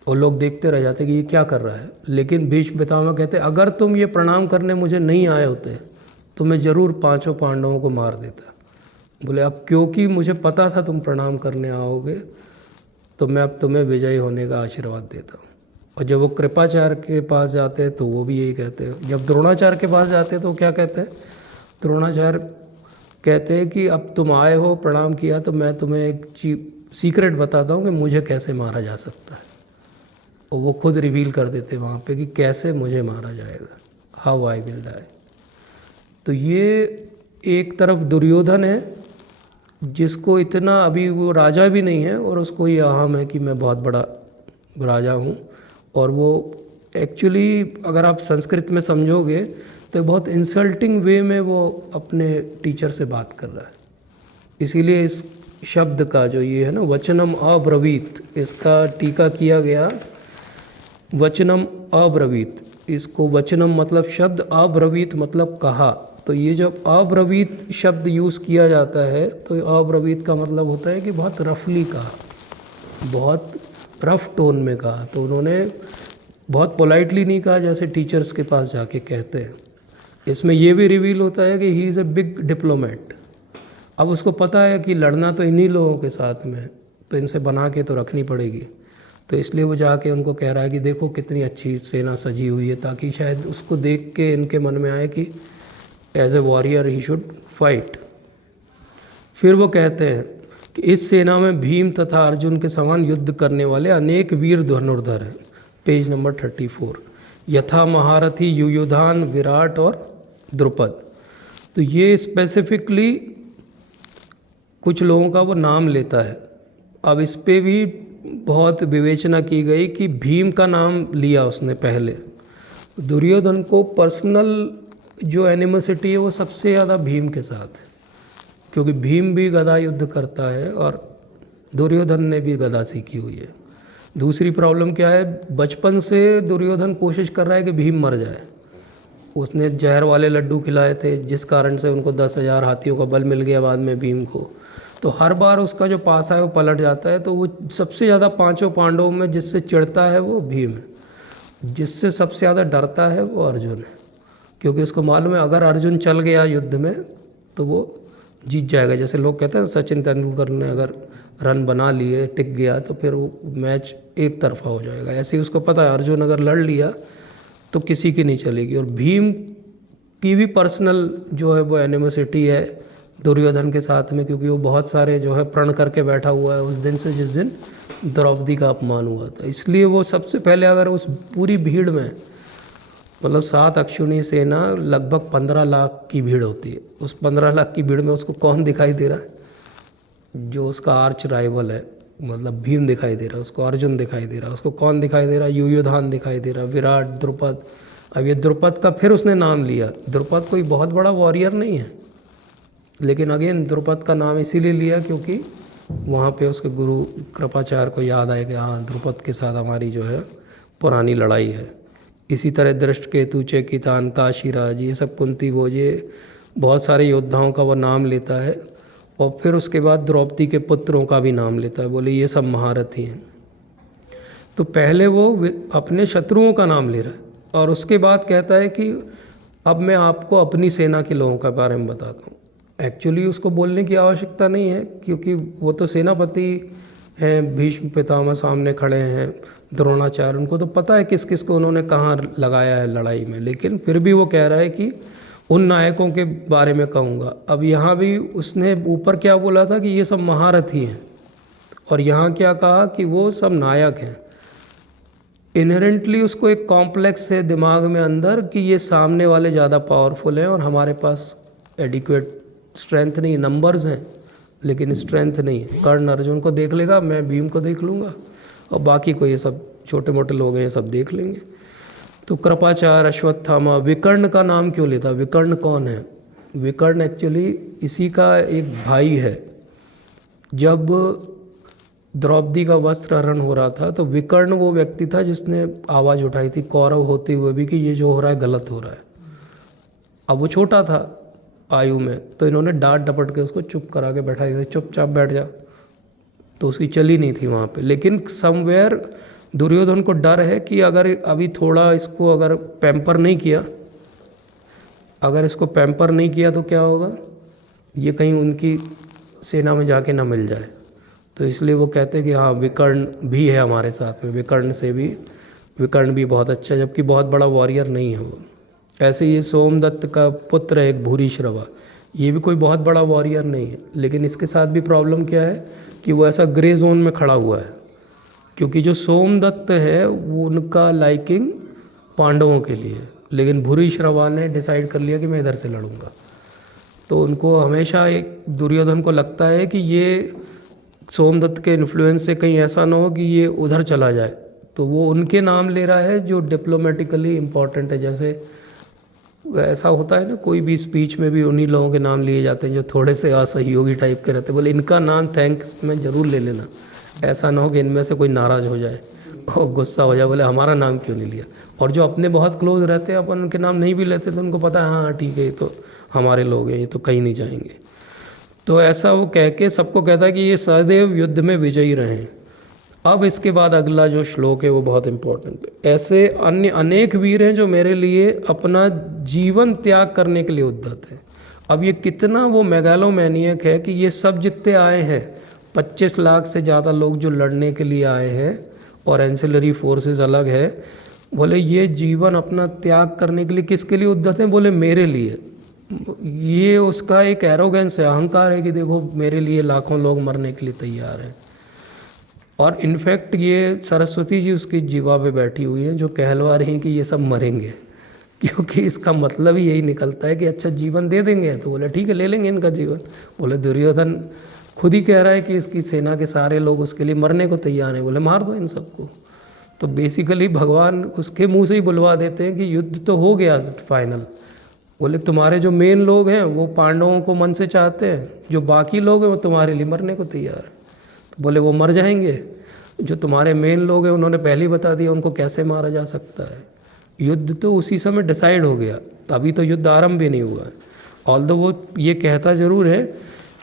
और लोग देखते रह जाते कि ये क्या कर रहा है। लेकिन भीष्म पितामह कहते अगर तुम ये प्रणाम करने मुझे नहीं आए होते तो मैं ज़रूर पांचों पांडवों को मार देता। बोले अब क्योंकि मुझे पता था तुम प्रणाम करने आओगे तो मैं अब तुम्हें विजयी होने का आशीर्वाद देता हूँ। और जब वो कृपाचार्य के पास जाते हैं तो वो भी यही कहते हैं। जब द्रोणाचार्य के पास जाते हैं तो क्या कहते हैं, द्रोणाचार्य कहते हैं कि अब तुम आए हो, प्रणाम किया, तो मैं तुम्हें एक सीक्रेट बताता हूँ कि मुझे कैसे मारा जा सकता है। और वो खुद रिवील कर देते वहाँ पे कि कैसे मुझे मारा जाएगा, हाउ आई विल डाई। तो ये एक तरफ दुर्योधन है जिसको इतना, अभी वो राजा भी नहीं है और उसको ये अहम है कि मैं बहुत बड़ा राजा हूँ। और वो एक्चुअली अगर आप संस्कृत में समझोगे तो बहुत इंसल्टिंग वे में वो अपने टीचर से बात कर रहा है। इसीलिए इस शब्द का जो ये है ना वचनम अब्रवीत, इसका टीका किया गया वचनम अब्रवीत। इसको वचनम मतलब शब्द, अब्रवीत मतलब कहा। तो ये जब अब्रवीत शब्द यूज़ किया जाता है तो अब्रवीत का मतलब होता है कि बहुत रफली कहा, बहुत रफ टोन में कहा। तो उन्होंने बहुत पोलाइटली नहीं कहा जैसे टीचर्स के पास जाके कहते हैं। इसमें ये भी रिवील होता है कि he is a big diplomat. अब उसको पता है कि लड़ना तो इन्हीं लोगों के साथ में है, तो इनसे बना के तो रखनी पड़ेगी। तो इसलिए वो जाके उनको कह रहा है कि देखो कितनी अच्छी सेना सजी हुई है, ताकि शायद उसको देख के इनके मन में आए कि as a warrior he should fight. फिर वो कहते हैं कि इस सेना में भीम तथा अर्जुन के समान युद्ध करने वाले अनेक वीर धनुर्धर हैं। पेज नंबर 34, यथा महारथी युयुधान, विराट और द्रुपद। तो ये स्पेसिफिकली कुछ लोगों का वो नाम लेता है। अब इस पे भी बहुत विवेचना की गई कि भीम का नाम लिया उसने पहले। दुर्योधन को पर्सनल जो एनिमोसिटी है वो सबसे ज़्यादा भीम के साथ है, क्योंकि भीम भी गदा युद्ध करता है और दुर्योधन ने भी गदा सीखी हुई है। दूसरी प्रॉब्लम क्या है, बचपन से दुर्योधन कोशिश कर रहा है कि भीम मर जाए। उसने जहर वाले लड्डू खिलाए थे जिस कारण से उनको 10,000 हाथियों का बल मिल गया बाद में भीम को। तो हर बार उसका जो पासा है वो पलट जाता है। तो वो सबसे ज़्यादा पांचों पांडवों में जिससे चिढ़ता है वो भीम है, जिससे सबसे ज़्यादा डरता है वो अर्जुन है, क्योंकि उसको मालूम है अगर अर्जुन चल गया युद्ध में तो वो जीत जाएगा। जैसे लोग कहते हैं सचिन तेंदुलकर ने अगर रन बना लिए, टिक गया, तो फिर वो मैच एक तरफा हो जाएगा। ऐसे ही उसको पता है अर्जुन अगर लड़ लिया तो किसी की नहीं चलेगी। और भीम की भी पर्सनल जो है वो एनिमोसिटी है दुर्योधन के साथ में, क्योंकि वो बहुत सारे जो है प्रण करके बैठा हुआ है उस दिन से जिस दिन द्रौपदी का अपमान हुआ था। इसलिए वो सबसे पहले अगर उस पूरी भीड़ में, मतलब 7 अक्षुणी सेना लगभग 15 लाख की भीड़ होती है, उस 15 लाख की भीड़ में उसको कौन दिखाई दे रहा है, जो उसका आर्च राइवल है, मतलब भीम दिखाई दे रहा है उसको, अर्जुन दिखाई दे रहा है उसको, कौन दिखाई दे रहा है, युयुधान दिखाई दे रहा है, विराट, द्रुपद। अब ये द्रुपद का फिर उसने नाम लिया। द्रुपद कोई बहुत बड़ा वॉरियर नहीं है, लेकिन अगेन द्रुपद का नाम इसीलिए लिया क्योंकि वहाँ पे उसके गुरु कृपाचार्य को याद आया कि हाँ द्रुपद के साथ हमारी जो है पुरानी लड़ाई है। इसी तरह दृष्टकेतु, चेकितान, काशीराज, ये सब कुंती, वो ये बहुत सारे योद्धाओं का वो नाम लेता है। और फिर उसके बाद द्रौपदी के पुत्रों का भी नाम लेता है, बोले ये सब महारथी हैं। तो पहले वो अपने शत्रुओं का नाम ले रहा है और उसके बाद कहता है कि अब मैं आपको अपनी सेना के लोगों के बारे में बताता हूँ। एक्चुअली उसको बोलने की आवश्यकता नहीं है क्योंकि वो तो सेनापति हैं, भीष्म पितामह सामने खड़े हैं, द्रोणाचार्य, उनको तो पता है किस किस को उन्होंने कहाँ लगाया है लड़ाई में, लेकिन फिर भी वो कह रहा है कि उन नायकों के बारे में कहूँगा। अब यहाँ भी उसने ऊपर क्या बोला था कि ये सब महारथी हैं, और यहाँ क्या कहा कि वो सब नायक हैं। इनहेरेंटली उसको एक कॉम्प्लेक्स है दिमाग में अंदर कि ये सामने वाले ज़्यादा पावरफुल हैं और हमारे पास एडिक्वेट स्ट्रेंथ नहीं, नंबर्स हैं लेकिन स्ट्रेंथ नहीं है। कर्ण अर्जुन को देख लेगा, मैं भीम को देख लूँगा, और बाकी को ये सब छोटे मोटे लोग हैं ये सब देख लेंगे। तो कृपाचार्य, अश्वत्थामा, विकर्ण का नाम क्यों लेता? विकर्ण कौन है? विकर्ण एक्चुअली इसी का एक भाई है। जब द्रौपदी का वस्त्र हरण हो रहा था तो विकर्ण वो व्यक्ति था जिसने आवाज़ उठाई थी कौरव होते हुए भी कि ये जो हो रहा है गलत हो रहा है। अब वो छोटा था आयु में, तो इन्होंने डांट डपट के उसको चुप करा के बैठा दिया, चुपचाप बैठ जा। तो उसकी चली नहीं थी वहाँ पे। लेकिन समवेयर दुर्योधन को डर है कि अगर अभी थोड़ा इसको अगर पैम्पर नहीं किया, तो क्या होगा, ये कहीं उनकी सेना में जाके ना मिल जाए। तो इसलिए वो कहते हैं कि हाँ विकर्ण भी है हमारे साथ में, विकर्ण भी बहुत अच्छा, जबकि बहुत बड़ा वॉरियर नहीं है वो। ऐसे ये सोमदत्त का पुत्र है एक भूरिश्रवा, ये भी कोई बहुत बड़ा वॉरियर नहीं है, लेकिन इसके साथ भी प्रॉब्लम क्या है कि वो ऐसा ग्रे जोन में खड़ा हुआ है, क्योंकि जो सोमदत्त है वो उनका लाइकिंग पांडवों के लिए, लेकिन भूरिश्रवा ने डिसाइड कर लिया कि मैं इधर से लड़ूंगा। तो उनको हमेशा एक दुर्योधन को लगता है कि ये सोमदत्त के इन्फ्लुएंस से कहीं ऐसा ना हो कि ये उधर चला जाए, तो वो उनके नाम ले रहा है जो डिप्लोमेटिकली इम्पॉर्टेंट है। जैसे ऐसा होता है ना, कोई भी स्पीच में भी उन्हीं लोगों के नाम लिए जाते हैं जो थोड़े से असहयोगी टाइप के रहते हैं, बोले इनका नाम थैंक्स में ज़रूर ले लेना, ऐसा ना हो कि इनमें से कोई नाराज़ हो जाए और गुस्सा हो जाए, बोले हमारा नाम क्यों नहीं लिया। और जो अपने बहुत क्लोज रहते हैं अपन उनके नाम नहीं भी लेते, तो उनको पता है हाँ ठीक है ये तो हमारे लोग हैं, ये तो कहीं नहीं जाएंगे। तो ऐसा वो कह के सबको कहता है कि ये सदैव युद्ध में विजयी रहें। अब इसके बाद अगला जो श्लोक है वो बहुत इम्पोर्टेंट है। ऐसे अन्य अनेक वीर हैं जो मेरे लिए अपना जीवन त्याग करने के लिए उद्यत हैं। अब ये कितना वो मेगालोमैनियक है कि ये सब जितने आए हैं 25 लाख से ज़्यादा लोग जो लड़ने के लिए आए हैं और एंसिलरी फोर्सेस अलग है, बोले ये जीवन अपना त्याग करने के लिए किसके लिए उद्यत हैं? बोले मेरे लिए। ये उसका एक एरोगेंस है, अहंकार है कि देखो मेरे लिए लाखों लोग मरने के लिए तैयार हैं। और इनफैक्ट ये सरस्वती जी उसकी जीवा पे बैठी हुई है जो कहलवा रही हैं कि ये सब मरेंगे, क्योंकि इसका मतलब ही यही निकलता है कि अच्छा जीवन दे देंगे। तो बोले ठीक है ले लेंगे इनका जीवन। बोले दुर्योधन खुद ही कह रहा है कि इसकी सेना के सारे लोग उसके लिए मरने को तैयार हैं, बोले मार दो इन सबको। तो बेसिकली भगवान उसके मुंह से ही बुलवा देते हैं कि युद्ध तो हो गया फाइनल। बोले तुम्हारे जो मेन लोग हैं वो पांडवों को मन से चाहते हैं, जो बाकी लोग हैं वो तुम्हारे लिए मरने को तैयार है। तो बोले वो मर जाएंगे, जो तुम्हारे मेन लोग हैं उन्होंने पहले ही बता दिया उनको कैसे मारा जा सकता है। युद्ध तो उसी समय डिसाइड हो गया, अभी तो युद्ध आरंभ भी नहीं हुआ है। ऑल्दो वो ये कहता ज़रूर है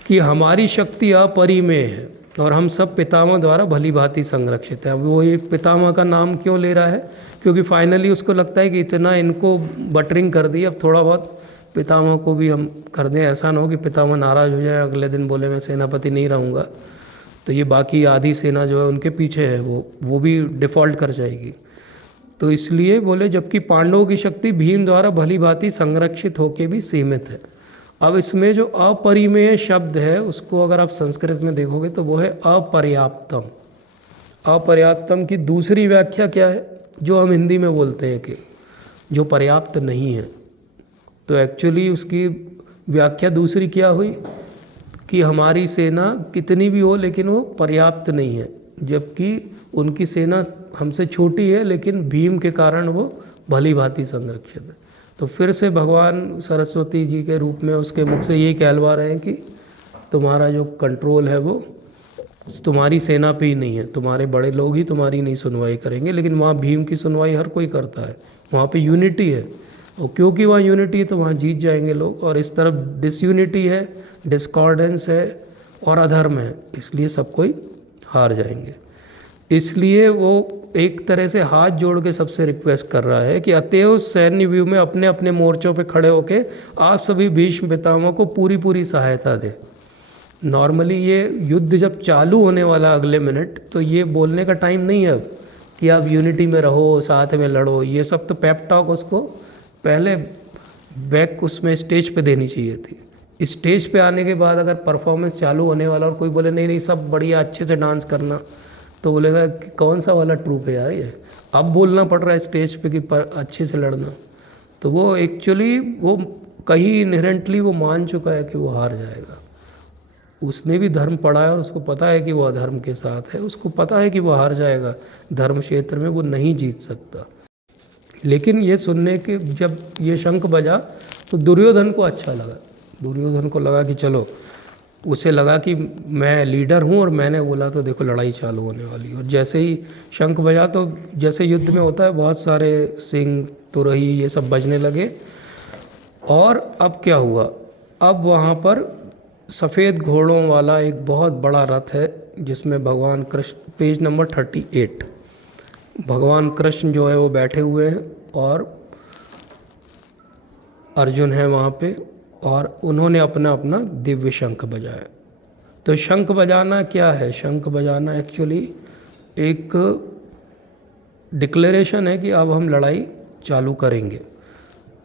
कि हमारी शक्ति अपरिमेय है और हम सब पितामह द्वारा भली भांति संरक्षित है। अब वो ये पितामह का नाम क्यों ले रहा है? क्योंकि फाइनली उसको लगता है कि इतना इनको बटरिंग कर दी, अब थोड़ा बहुत पितामह को भी हम कर दें। ऐसा ना हो कि पितामह नाराज़ हो जाए, अगले दिन बोले मैं सेनापति नहीं रहूँगा, तो ये बाकी आधी सेना जो है उनके पीछे है वो भी डिफ़ॉल्ट कर जाएगी। तो इसलिए बोले जबकि पांडवों की शक्ति भीम द्वारा भली भांति संरक्षित होके भी सीमित है। अब इसमें जो अपरिमेय शब्द है उसको अगर आप संस्कृत में देखोगे तो वो है अपर्याप्तम। अपर्याप्तम की दूसरी व्याख्या क्या है, जो हम हिंदी में बोलते हैं कि जो पर्याप्त नहीं है। तो एक्चुअली उसकी व्याख्या दूसरी क्या हुई कि हमारी सेना कितनी भी हो लेकिन वो पर्याप्त नहीं है, जबकि उनकी सेना हमसे छोटी है लेकिन भीम के कारण वो भली भांति संरक्षित है। तो फिर से भगवान सरस्वती जी के रूप में उसके मुख से यही कहलवा रहे हैं कि तुम्हारा जो कंट्रोल है वो तुम्हारी सेना पे ही नहीं है, तुम्हारे बड़े लोग ही तुम्हारी नहीं सुनवाई करेंगे, लेकिन वहाँ भीम की सुनवाई हर कोई करता है। वहाँ पे यूनिटी है, और क्योंकि वहाँ यूनिटी है तो वहाँ जीत जाएंगे लोग। और इस तरफ डिसयूनिटी है, डिस्कॉर्डेंस है और अधर्म है, इसलिए सब कोई हार जाएंगे। इसलिए वो एक तरह से हाथ जोड़ के सबसे रिक्वेस्ट कर रहा है कि अतएव सैन्य व्यू में अपने अपने मोर्चों पे खड़े होके आप सभी भीष्म पितामह को पूरी पूरी सहायता दें। नॉर्मली ये युद्ध जब चालू होने वाला अगले मिनट, तो ये बोलने का टाइम नहीं है अब कि आप यूनिटी में रहो, साथ में लड़ो, ये सब तो पेप टॉक उसको पहले बैक उसमें स्टेज पे देनी चाहिए थी। स्टेज पे आने के बाद अगर परफॉर्मेंस चालू होने वाला और कोई बोले नहीं नहीं सब बढ़िया अच्छे से डांस करना, तो बोलेगा कि कौन सा वाला ट्रूप है यार ये, अब बोलना पड़ रहा है स्टेज पे कि अच्छे से लड़ना। तो वो एक्चुअली वो कहीं इनहेरेंटली वो मान चुका है कि वो हार जाएगा। उसने भी धर्म पढ़ा है और उसको पता है कि वो अधर्म के साथ है, उसको पता है कि वो हार जाएगा, धर्म क्षेत्र में वो नहीं जीत सकता। लेकिन ये सुनने के जब ये शंख बजा तो दुर्योधन को अच्छा लगा। दुर्योधन को लगा कि चलो, उसे लगा कि मैं लीडर हूँ और मैंने बोला तो देखो लड़ाई चालू होने वाली। और जैसे ही शंख बजा तो जैसे युद्ध में होता है बहुत सारे सिंह तुरही ये सब बजने लगे। और अब क्या हुआ, अब वहाँ पर सफ़ेद घोड़ों वाला एक बहुत बड़ा रथ है जिसमें भगवान कृष्ण, पेज नंबर 38, भगवान कृष्ण जो है वो बैठे हुए हैं और अर्जुन है वहाँ पे, और उन्होंने अपना अपना दिव्य शंख बजाया। तो शंख बजाना क्या है? शंख बजाना एक्चुअली एक डिक्लेरेशन है कि अब हम लड़ाई चालू करेंगे।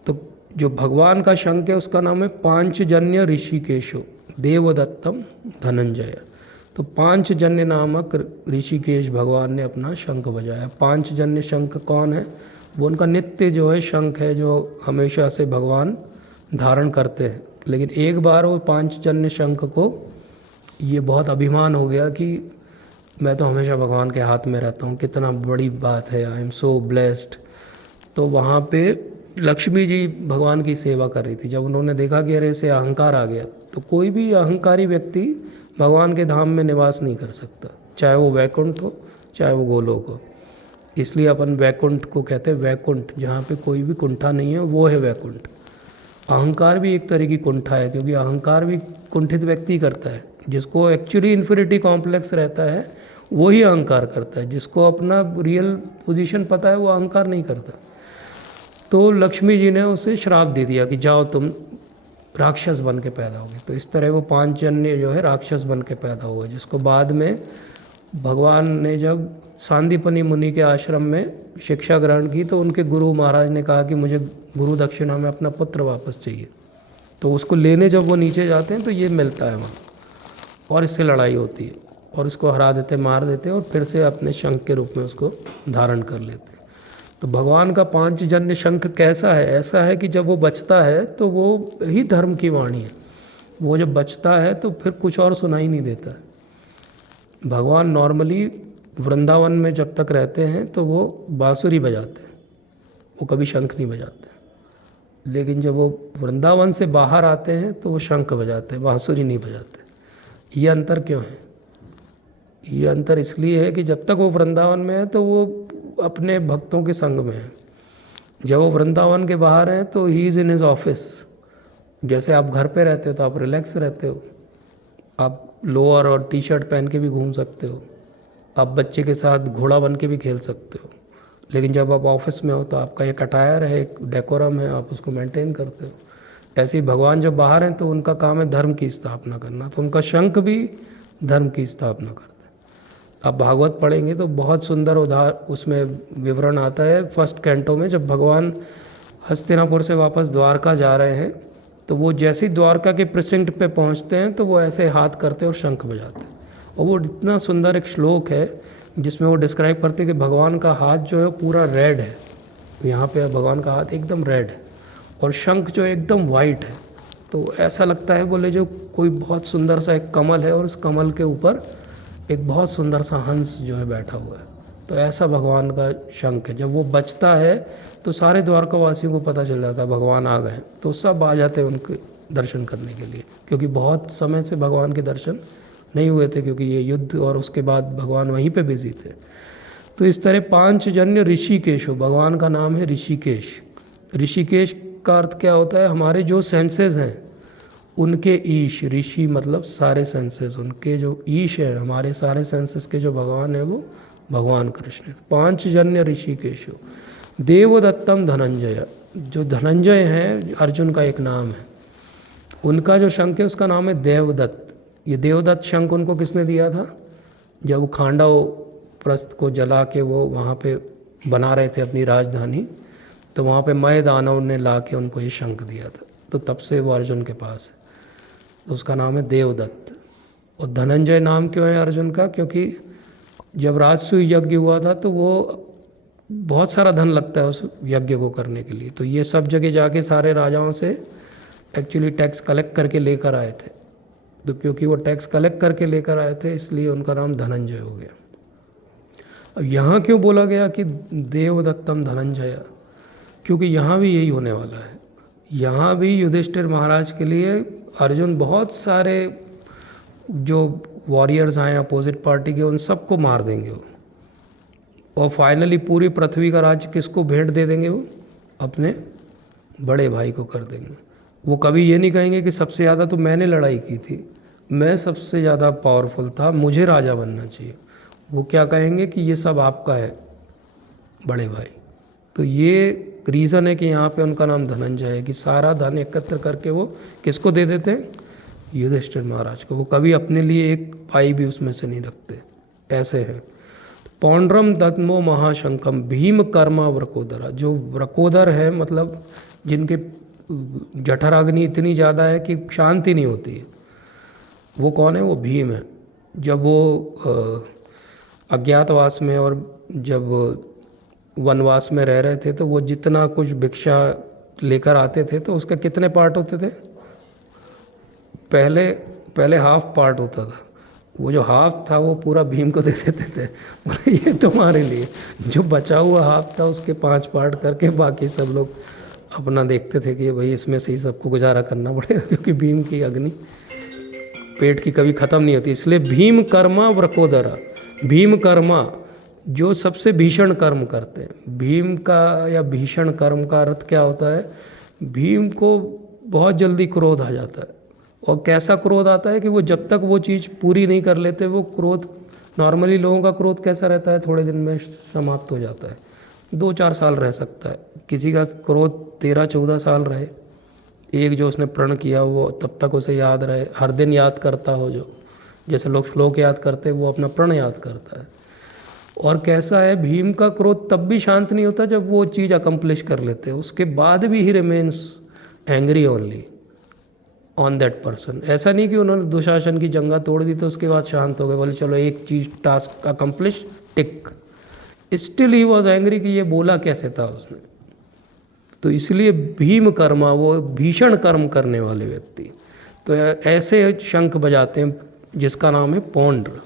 तो जो भगवान का शंख है उसका नाम है पांचजन्य ऋषिकेशो देवदत्तम धनंजय। तो पांचजन्य नामक ऋषिकेश भगवान ने अपना शंख बजाया। पांचजन्य शंख कौन है? वो उनका नित्य जो है शंख है जो हमेशा से भगवान धारण करते हैं। लेकिन एक बार वो पांचजन्य शंख को ये बहुत अभिमान हो गया कि मैं तो हमेशा भगवान के हाथ में रहता हूँ, कितना बड़ी बात है, आई एम सो ब्लेस्ड। तो वहाँ पे लक्ष्मी जी भगवान की सेवा कर रही थी। जब उन्होंने देखा कि अरे इसे अहंकार आ गया, तो कोई भी अहंकारी व्यक्ति भगवान के धाम में निवास नहीं कर सकता, चाहे वो वैकुंठ हो चाहे वो गोलोक हो। इसलिए अपन वैकुंठ को कहते हैं वैकुंठ, जहाँ पे कोई भी कुंठा नहीं है वो है वैकुंठ। अहंकार भी एक तरह की कुंठा है, क्योंकि अहंकार भी कुंठित व्यक्ति करता है। जिसको एक्चुअली इन्फिनिटी कॉम्प्लेक्स रहता है वो ही अहंकार करता है, जिसको अपना रियल पोजीशन पता है वो अहंकार नहीं करता। तो लक्ष्मी जी ने उसे श्राप दे दिया कि जाओ तुम राक्षस बन के पैदा होगे। तो इस तरह वो पांचजन्य जो है राक्षस बन के पैदा हुआ, जिसको बाद में भगवान ने जब सांदीपनी मुनि के आश्रम में शिक्षा ग्रहण की तो उनके गुरु महाराज ने कहा कि मुझे गुरु दक्षिणा में अपना पुत्र वापस चाहिए। तो उसको लेने जब वो नीचे जाते हैं तो ये मिलता है वहाँ, और इससे लड़ाई होती है और इसको हरा देते, मार देते हैं और फिर से अपने शंख के रूप में उसको धारण कर लेते हैं। तो भगवान का पांचजन्य शंख कैसा है? ऐसा है कि जब वो बचता है तो वो ही धर्म की वाणी है। वो जब बचता है तो फिर कुछ और सुनाई नहीं देता है। भगवान नॉर्मली वृंदावन में जब तक रहते हैं तो वो बांसुरी बजाते हैं, वो कभी शंख नहीं बजाते। लेकिन जब वो वृंदावन से बाहर आते हैं तो वो शंख बजाते हैं, बांसुरी नहीं बजाते। ये अंतर क्यों है? ये अंतर इसलिए है कि जब तक वो वृंदावन में है तो वो अपने भक्तों के संग में है। जब वो वृंदावन के बाहर हैं तो he is in his office. जैसे आप घर पे रहते हो तो आप रिलैक्स रहते हो, आप लोअर और टी शर्ट पहन के भी घूम सकते हो, आप बच्चे के साथ घोड़ा बन के भी खेल सकते हो। लेकिन जब आप ऑफिस में हो तो आपका एक अटायर है, एक डेकोरम है, आप उसको मेंटेन करते हो। ऐसे ही भगवान जब बाहर हैं तो उनका काम है धर्म की स्थापना करना, तो उनका शंख भी धर्म की स्थापना करता है। आप भागवत पढ़ेंगे तो बहुत सुंदर उसमें विवरण आता है फर्स्ट कैंटो में। जब भगवान हस्तिनापुर से वापस द्वारका जा रहे हैं तो वो जैसे ही द्वारका के प्रिसिंक्ट पे पहुंचते हैं तो वो ऐसे हाथ करते हैं और शंख बजाते हैं। और वो इतना सुंदर एक श्लोक है जिसमें वो डिस्क्राइब करते हैं कि भगवान का हाथ जो है पूरा रेड है, यहाँ पे भगवान का हाथ एकदम रेड है और शंख जो एकदम वाइट है। तो ऐसा लगता है बोले जो कोई बहुत सुंदर सा एक कमल है और उस कमल के ऊपर एक बहुत सुंदर सा हंस जो है बैठा हुआ है। तो ऐसा भगवान का शंख है। जब वो बजता है तो सारे द्वारकावासियों को पता चल जाता है भगवान आ गए, तो सब आ जाते हैं उनके दर्शन करने के लिए, क्योंकि बहुत समय से भगवान के दर्शन नहीं हुए थे, क्योंकि ये युद्ध और उसके बाद भगवान वहीं पे बिजी थे। तो इस तरह पांचजन्य ऋषिकेश हो, भगवान का नाम है ऋषिकेश। ऋषिकेश का अर्थ क्या होता है? हमारे जो सेंसेस हैं उनके ईश, ऋषि मतलब सारे सेंसेस, उनके जो ईश है, हमारे सारे सेंसेस के जो भगवान है वो भगवान कृष्ण। पांचजन्य ऋषिकेश हो देवदत्तम धनंजय। जो धनंजय हैं अर्जुन का एक नाम है, उनका जो शंख है उसका नाम है देवदत्त। ये देवदत्त शंख उनको किसने दिया था? जब खांडव इंद्रप्रस्थ को जला के वो वहाँ पे बना रहे थे अपनी राजधानी, तो वहाँ पे मय दानव ने ला के उनको ये शंख दिया था, तो तब से वो अर्जुन के पास है। तो उसका नाम है देवदत्त। और धनंजय नाम क्यों है अर्जुन का? क्योंकि जब राजसूय यज्ञ हुआ था तो वो बहुत सारा धन लगता है उस यज्ञ को करने के लिए, तो ये सब जगह जाके सारे राजाओं से एक्चुअली टैक्स कलेक्ट करके लेकर आए थे। तो क्योंकि वो टैक्स कलेक्ट करके लेकर आए थे इसलिए उनका नाम धनंजय हो गया। अब यहाँ क्यों बोला गया कि देवदत्तम धनंजय? क्योंकि यहाँ भी यही होने वाला है। यहाँ भी युधिष्ठिर महाराज के लिए अर्जुन बहुत सारे जो वॉरियर्स आए अपोजिट पार्टी के उन सबको मार देंगे वो, और फाइनली पूरी पृथ्वी का राज्य किसको भेंट दे देंगे? वो अपने बड़े भाई को कर देंगे। वो कभी ये नहीं कहेंगे कि सबसे ज़्यादा तो मैंने लड़ाई की थी, मैं सबसे ज़्यादा पावरफुल था, मुझे राजा बनना चाहिए। वो क्या कहेंगे कि ये सब आपका है बड़े भाई। तो ये रीज़न है कि यहाँ पे उनका नाम धनंजय है कि सारा धन एकत्र करके वो किसको दे देते हैं? युधिष्ठिर महाराज को। वो कभी अपने लिए एक पाई भी उसमें से नहीं रखते, ऐसे हैं। पौंड्रम दत्मो महाशंकम भीम कर्मा व्रकोदरा। जो व्रकोदर है मतलब जिनके जठराग्नि इतनी ज़्यादा है कि शांति नहीं होती है, वो कौन है? वो भीम है। जब वो अज्ञातवास में और जब वनवास में रह रहे थे तो वो जितना कुछ भिक्षा लेकर आते थे तो उसका कितने पार्ट होते थे? पहले हाफ पार्ट होता था, वो जो हाफ था वो पूरा भीम को दे देते थे, बोले ये तुम्हारे लिए। जो बचा हुआ हाफ था उसके 5 पार्ट करके बाकी सब लोग अपना देखते थे कि भाई इसमें से ही सबको गुजारा करना पड़ेगा, क्योंकि भीम की अग्नि पेट की कभी ख़त्म नहीं होती। इसलिए भीम कर्मा व्रकोदरा, भीम कर्मा जो सबसे भीषण कर्म करते हैं। भीम का या भीषण कर्म का अर्थ क्या होता है? भीम को बहुत जल्दी क्रोध आ जाता है। और कैसा क्रोध आता है कि वो जब तक वो चीज़ पूरी नहीं कर लेते, वो क्रोध, नॉर्मली लोगों का क्रोध कैसा रहता है? थोड़े दिन में समाप्त हो जाता है, 2-4 साल रह सकता है। किसी का क्रोध 13-14 साल रहे, एक जो उसने प्रण किया वो तब तक उसे याद रहे, हर दिन याद करता हो, जो जैसे लोग श्लोक याद करते हैं वो अपना प्रण याद करता है। और कैसा है, भीम का क्रोध तब भी शांत नहीं होता जब वो चीज़ अकम्प्लिश कर लेते हैं, उसके बाद भी ही remains angry only on that person. ऐसा नहीं कि उन्होंने दुशासन की जंगा तोड़ दी तो उसके बाद शांत हो गए, बोले चलो एक चीज़ task accomplish, tick. Still he was angry कि ये बोला कैसे था उसने। तो इसलिए भीम कर्मा, वो भीषण कर्म करने वाले व्यक्ति। तो ऐसे शंख बजाते हैं जिसका नाम है पौंड्र।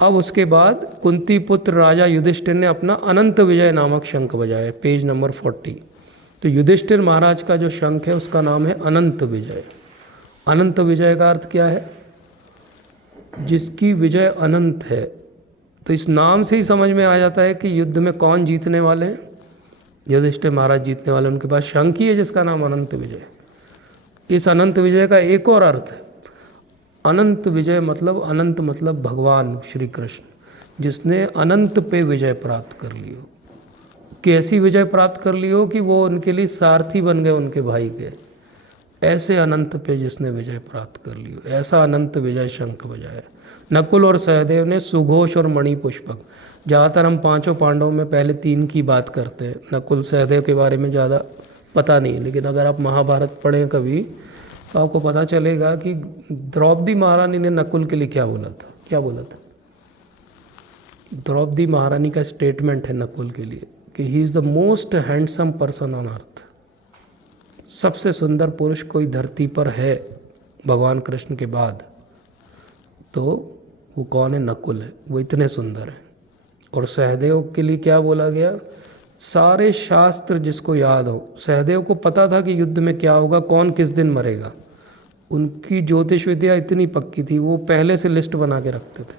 अब उसके बाद कुंती पुत्र राजा युधिष्ठिर ने अपना अनंत विजय नामक शंख बजाया, पेज नंबर 40। तो युधिष्ठिर महाराज का जो शंख है उसका नाम है अनंत विजय। अनंत विजय का अर्थ क्या है? जिसकी विजय अनंत है। तो इस नाम से ही समझ में आ जाता है कि युद्ध में कौन जीतने वाले हैं? युधिष्ठिर महाराज जीतने वाले। उनके पास शंख ही है जिसका नाम अनंत विजय। इस अनंत विजय का एक और अर्थ है, अनंत विजय मतलब, अनंत मतलब भगवान श्री कृष्ण, जिसने अनंत पे विजय प्राप्त कर ली हो। कैसी विजय प्राप्त कर ली हो कि वो उनके लिए सारथी बन गए उनके भाई के, ऐसे अनंत पे जिसने विजय प्राप्त कर ली हो, ऐसा अनंत विजय शंख बजाया। नकुल और सहदेव ने सुघोष और मणिपुष्पक। ज़्यादातर हम 5 पांडवों में पहले 3 की बात करते हैं, नकुल सहदेव के बारे में ज़्यादा पता नहीं, लेकिन अगर आप महाभारत पढ़ें कभी तो आपको पता चलेगा कि द्रौपदी महारानी ने नकुल के लिए क्या बोला था। क्या बोला था? द्रौपदी महारानी का स्टेटमेंट है नकुल के लिए कि he is the most handsome person on earth. सबसे सुंदर पुरुष कोई धरती पर है भगवान कृष्ण के बाद तो वो कौन है? नकुल है, वो इतने सुंदर हैं। और सहदेव के लिए क्या बोला गया? सारे शास्त्र जिसको याद हो, सहदेव को पता था कि युद्ध में क्या होगा, कौन किस दिन मरेगा। उनकी ज्योतिष विद्या इतनी पक्की थी, वो पहले से लिस्ट बना के रखते थे।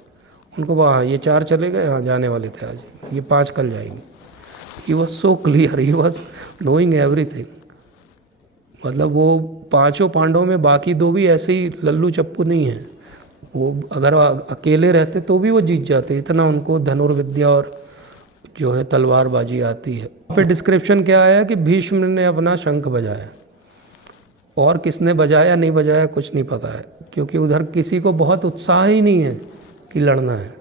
उनको वहाँ ये 4 चले गए, हाँ जाने वाले थे आज, ये 5 कल जाएंगे। He was so clear, he was knowing everything. मतलब वो 5 पांडवों में बाकी 2 भी ऐसे ही लल्लू चप्पू नहीं हैं। वो अगर अकेले रहते तो भी वो जीत जाते, इतना उनको धनुर्विद्या और जो है तलवारबाजी आती है। फिर डिस्क्रिप्शन क्या आया कि भीष्म ने अपना शंख बजाया, और किसने बजाया नहीं बजाया कुछ नहीं पता है, क्योंकि उधर किसी को बहुत उत्साह ही नहीं है कि लड़ना है।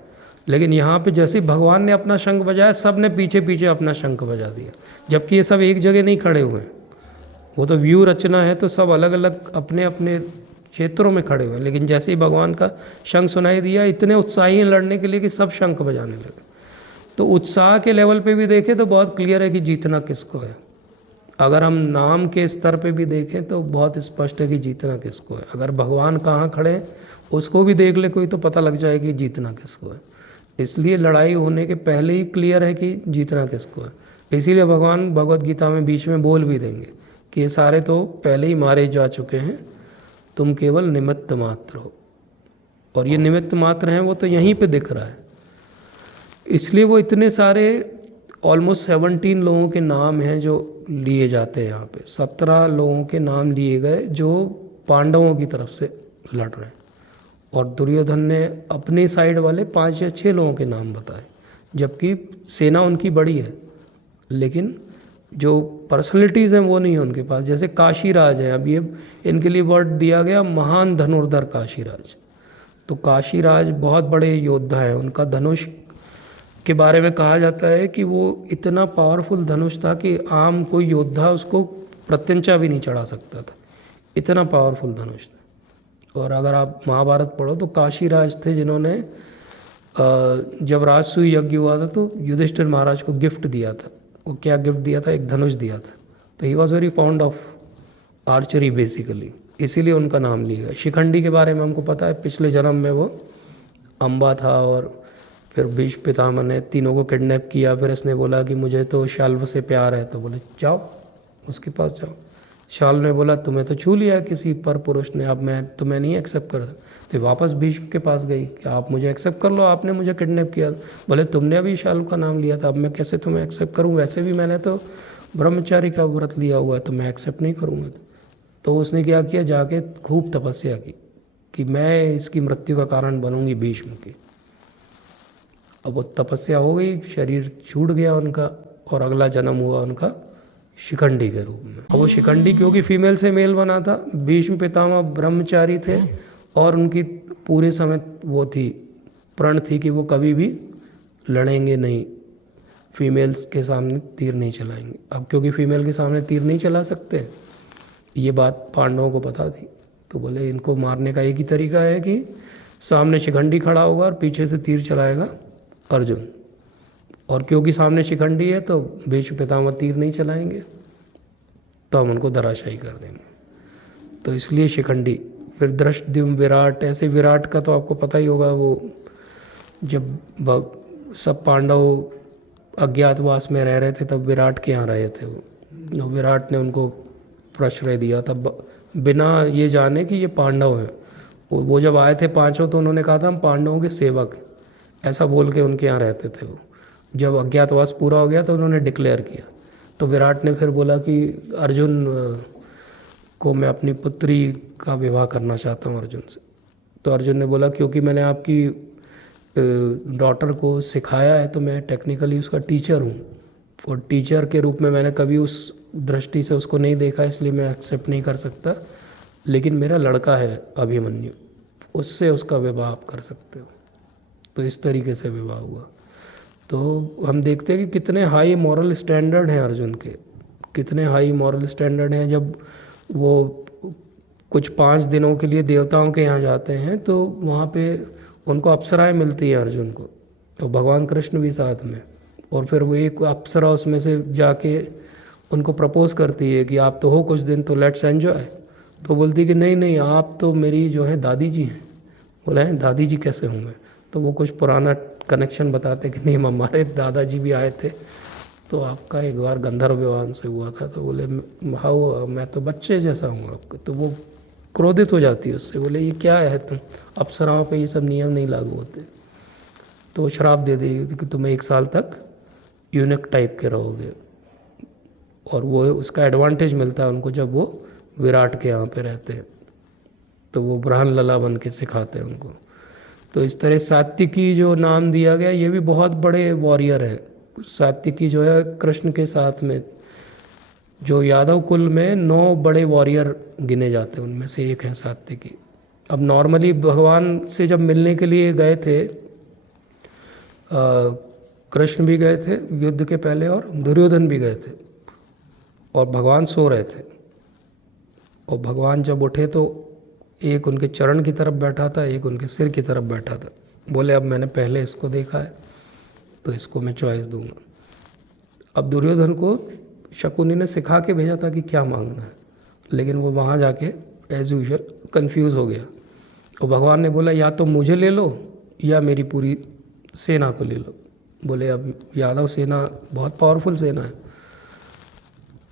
लेकिन यहाँ पे जैसे ही भगवान ने अपना शंख बजाया, सब ने पीछे पीछे अपना शंख बजा दिया, जबकि ये सब एक जगह नहीं खड़े हुए हैं। वो तो व्यू रचना है, तो सब अलग अलग अपने अपने क्षेत्रों में खड़े हुए हैं, लेकिन जैसे ही भगवान का शंख सुनाई दिया, इतने उत्साही हैं लड़ने के लिए कि सब शंख बजाने लगे। तो उत्साह के लेवल पे भी देखें तो बहुत क्लियर है कि जीतना किसको है। अगर हम नाम के स्तर पे भी देखें तो बहुत स्पष्ट है कि जीतना किसको है। अगर भगवान कहाँ खड़े हैं उसको भी देख ले कोई, तो पता लग जाए कि जीतना किसको है। इसलिए लड़ाई होने के पहले ही क्लियर है कि जीतना किसको है। इसीलिए भगवान भगवत गीता में बीच में बोल भी देंगे कि ये सारे तो पहले ही मारे जा चुके हैं, तुम केवल निमित्त मात्र हो। और ये निमित्त मात्र हैं, वो तो यहीं पे दिख रहा है। इसलिए वो इतने सारे ऑलमोस्ट 17 लोगों के नाम हैं जो लिए जाते हैं यहाँ पे। 17 लोगों के नाम लिए गए जो पांडवों की तरफ से लड़ रहे हैं, और दुर्योधन ने अपनी साइड वाले 5 या 6 लोगों के नाम बताए, जबकि सेना उनकी बड़ी है, लेकिन जो पर्सनैलिटीज़ हैं वो नहीं है उनके पास। जैसे काशीराज है, अब ये इनके लिए वर्ड दिया गया महान धनुर्धर काशीराज। तो काशीराज बहुत बड़े योद्धा हैं। उनका धनुष के बारे में कहा जाता है कि वो इतना पावरफुल धनुष था कि आम कोई योद्धा उसको प्रत्यंचा भी नहीं चढ़ा सकता था, इतना पावरफुल धनुष था। और अगर आप महाभारत पढ़ो तो काशीराज थे जिन्होंने जब राजसूय यज्ञ हुआ था तो युधिष्ठिर महाराज को गिफ्ट दिया था। वो क्या गिफ्ट दिया था? एक धनुष दिया था। तो he was very found of archery basically, इसीलिए उनका नाम लिया गया। शिखंडी के बारे में हमको पता है, पिछले जन्म में वो अम्बा था, और फिर भीष्म पितामह ने तीनों को किडनैप किया। फिर इसने बोला कि मुझे तो शाल्व से प्यार है, तो बोले जाओ उसके पास जाओ। शाल्व ने बोला तुम्हें तो छू लिया किसी पर पुरुष ने, अब मैं तुम्हें नहीं एक्सेप्ट कर सकता। तो वापस भीष्म के पास गई कि आप मुझे एक्सेप्ट कर लो, आपने मुझे किडनैप किया। बोले तुमने अभी शाल्व का नाम लिया था, अब मैं कैसे तुम्हें एक्सेप्ट करूँ? वैसे भी मैंने तो ब्रह्मचारी का व्रत लिया हुआ है, तो मैं एक्सेप्ट नहीं करूँगा। तो उसने क्या किया, जाके खूब तपस्या की कि मैं इसकी मृत्यु का कारण बनूंगी भीष्म की। अब वो तपस्या हो गई, शरीर छूट गया उनका, और अगला जन्म हुआ उनका शिखंडी के रूप में। अब वो शिखंडी क्योंकि फीमेल से मेल बना था, भीष्म पितामह ब्रह्मचारी थे, और उनकी पूरे समय वो थी प्रण थी कि वो कभी भी लड़ेंगे नहीं, फीमेल्स के सामने तीर नहीं चलाएंगे। अब क्योंकि फीमेल के सामने तीर नहीं चला सकते, ये बात पांडवों को पता थी, तो बोले इनको मारने का एक ही तरीका है कि सामने शिखंडी खड़ा होगा और पीछे से तीर चलाएगा अर्जुन। और क्योंकि सामने शिखंडी है तो भीष्म पितामह तीर नहीं चलाएंगे, तो हम उनको धराशायी कर देंगे। तो इसलिए शिखंडी। फिर धृष्टद्युम्न, विराट। ऐसे विराट का तो आपको पता ही होगा, वो जब सब पांडव अज्ञातवास में रह रहे थे तब विराट के यहाँ रहे थे वो। विराट ने उनको प्रश्रय दिया था बिना ये जाने कि ये पांडव हैं। वो जब आए थे पांचों तो उन्होंने कहा था हम पांडवों के सेवक, ऐसा बोल के उनके यहाँ रहते थे वो। जब अज्ञातवास पूरा हो गया तो उन्होंने डिक्लेयर किया। तो विराट ने फिर बोला कि अर्जुन को मैं अपनी पुत्री का विवाह करना चाहता हूँ अर्जुन से। तो अर्जुन ने बोला क्योंकि मैंने आपकी डॉटर को सिखाया है तो मैं टेक्निकली उसका टीचर हूँ, और टीचर के रूप में मैंने कभी उस दृष्टि से उसको नहीं देखा, इसलिए मैं एक्सेप्ट नहीं कर सकता। लेकिन मेरा लड़का है अभिमन्यु, उससे उसका विवाह आप कर सकते हो। तो इस तरीके से विवाह हुआ। तो हम देखते हैं कि कितने हाई मॉरल स्टैंडर्ड हैं अर्जुन के, कितने हाई मॉरल स्टैंडर्ड हैं। जब वो कुछ 5 दिनों के लिए देवताओं के यहाँ जाते हैं तो वहाँ पे उनको अप्सराएं मिलती हैं अर्जुन को, तो भगवान कृष्ण भी साथ में। और फिर वो एक अप्सरा उसमें से जाके उनको प्रपोज करती है कि आप तो हो कुछ दिन, तो लेट्स एन्जॉय। तो बोलती कि नहीं नहीं, आप तो मेरी जो है दादी जी हैं। बोला है दादी जी कैसे हूँ मैं? तो वो कुछ पुराना कनेक्शन बताते कि नहीं हमारे दादाजी भी आए थे, तो आपका एक बार गंधर्व विवाह से हुआ था। तो बोले हाँ मैं तो बच्चे जैसा हूँ आपके। तो वो क्रोधित हो जाती है उससे, बोले ये क्या है, तुम अप्सराओं पे ये सब नियम नहीं लागू होते। तो श्राप दे देगी कि तुम्हें 1 साल तक यूनिक टाइप के रहोगे। और वो उसका एडवांटेज मिलता है उनको जब वो विराट के यहाँ पे रहते हैं, तो वो ब्रहण लला बन के सिखाते हैं उनको। तो इस तरह सात्विकी जो नाम दिया गया, ये भी बहुत बड़े वॉरियर है। सात्विकी जो है कृष्ण के साथ में, जो यादव कुल में 9 बड़े वॉरियर गिने जाते हैं, उनमें से एक है सात्विकी। अब नॉर्मली भगवान से जब मिलने के लिए गए थे कृष्ण भी गए थे युद्ध के पहले और दुर्योधन भी गए थे और भगवान सो रहे थे। और भगवान जब उठे तो एक उनके चरण की तरफ बैठा था, एक उनके सिर की तरफ बैठा था। बोले अब मैंने पहले इसको देखा है तो इसको मैं चॉइस दूंगा। अब दुर्योधन को शकुनी ने सिखा के भेजा था कि क्या मांगना है, लेकिन वो वहाँ जाके एज यूजुअल कन्फ्यूज़ हो गया। और भगवान ने बोला या तो मुझे ले लो या मेरी पूरी सेना को ले लो। बोले अब यादव सेना बहुत पावरफुल सेना है,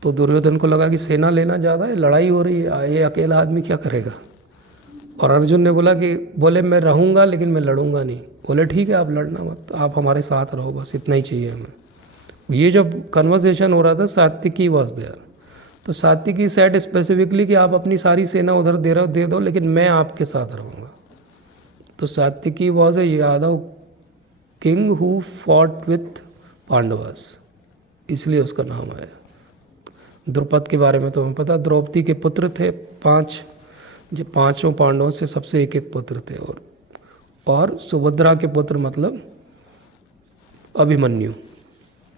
तो दुर्योधन को लगा कि सेना लेना ज़्यादा है, लड़ाई हो रही है, ये अकेला आदमी क्या करेगा। और अर्जुन ने बोला कि बोले मैं रहूँगा लेकिन मैं लड़ूंगा नहीं। बोले ठीक है आप लड़ना मत, आप हमारे साथ रहो, बस इतना ही चाहिए हमें। ये जब कन्वर्सेशन हो रहा था सात्विकी वॉज देयर, तो सात्विकी सेड स्पेसिफिकली कि आप अपनी सारी सेना उधर दे रहे हो दे दो, लेकिन मैं आपके साथ रहूँगा। तो सात्विकी was a Yadav king who fought with Pandavas, इसलिए उसका नाम आया। द्रुपद के बारे में तो हमें पता, द्रौपदी के पुत्र थे 5, जो 5 पांडवों से सबसे एक एक पुत्र थे। और सुभद्रा के पुत्र मतलब अभिमन्यु।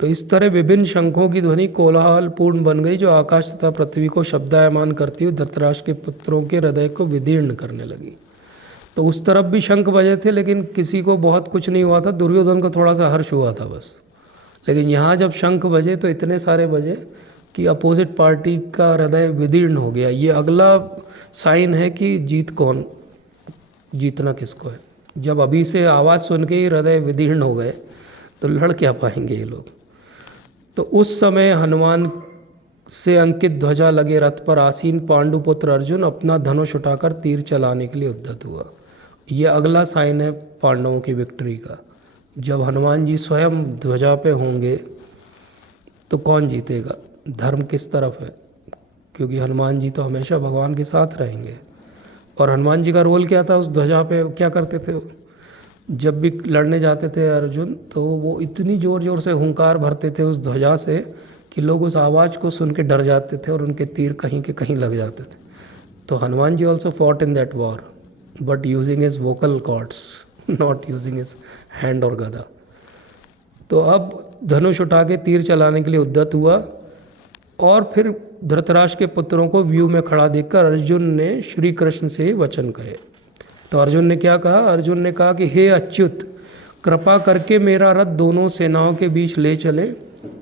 तो इस तरह विभिन्न शंखों की ध्वनि कोलाहल पूर्ण बन गई, जो आकाश तथा पृथ्वी को शब्दायमान करती हुई धृतराष्ट्र के पुत्रों के हृदय को विदीर्ण करने लगी। तो उस तरफ भी शंख बजे थे, लेकिन किसी को बहुत कुछ नहीं हुआ था, दुर्योधन को थोड़ा सा हर्ष हुआ था बस। लेकिन यहाँ जब शंख बजे तो इतने सारे बजे कि अपोजिट पार्टी का हृदय विदीर्ण हो गया। ये अगला साइन है कि जीतना किसको है। जब अभी से आवाज़ सुन के ही हृदय विदीर्ण हो गए तो लड़ क्या पाएंगे ये लोग। तो उस समय हनुमान से अंकित ध्वजा लगे रथ पर आसीन पांडुपुत्र अर्जुन अपना धनुष उठाकर तीर चलाने के लिए उद्यत हुआ। ये अगला साइन है पांडवों की विक्ट्री का। जब हनुमान जी स्वयं ध्वजा पे होंगे तो कौन जीतेगा, धर्म किस तरफ है, क्योंकि हनुमान जी तो हमेशा भगवान के साथ रहेंगे। और हनुमान जी का रोल क्या था उस ध्वजा पे, क्या करते थे, जब भी लड़ने जाते थे अर्जुन तो वो इतनी ज़ोर ज़ोर से हुंकार भरते थे उस ध्वजा से कि लोग उस आवाज़ को सुन के डर जाते थे और उनके तीर कहीं के कहीं लग जाते थे। तो Hanuman ji also fought in that war but using his vocal cords, not using his hand और गदा। तो अब धनुष उठा के तीर चलाने के लिए उद्यत हुआ और फिर धृतराष्ट्र के पुत्रों को व्यू में खड़ा देखकर अर्जुन ने श्री कृष्ण से वचन कहे। तो अर्जुन ने क्या कहा, अर्जुन ने कहा कि हे अच्युत, कृपा करके मेरा रथ दोनों सेनाओं के बीच ले चले,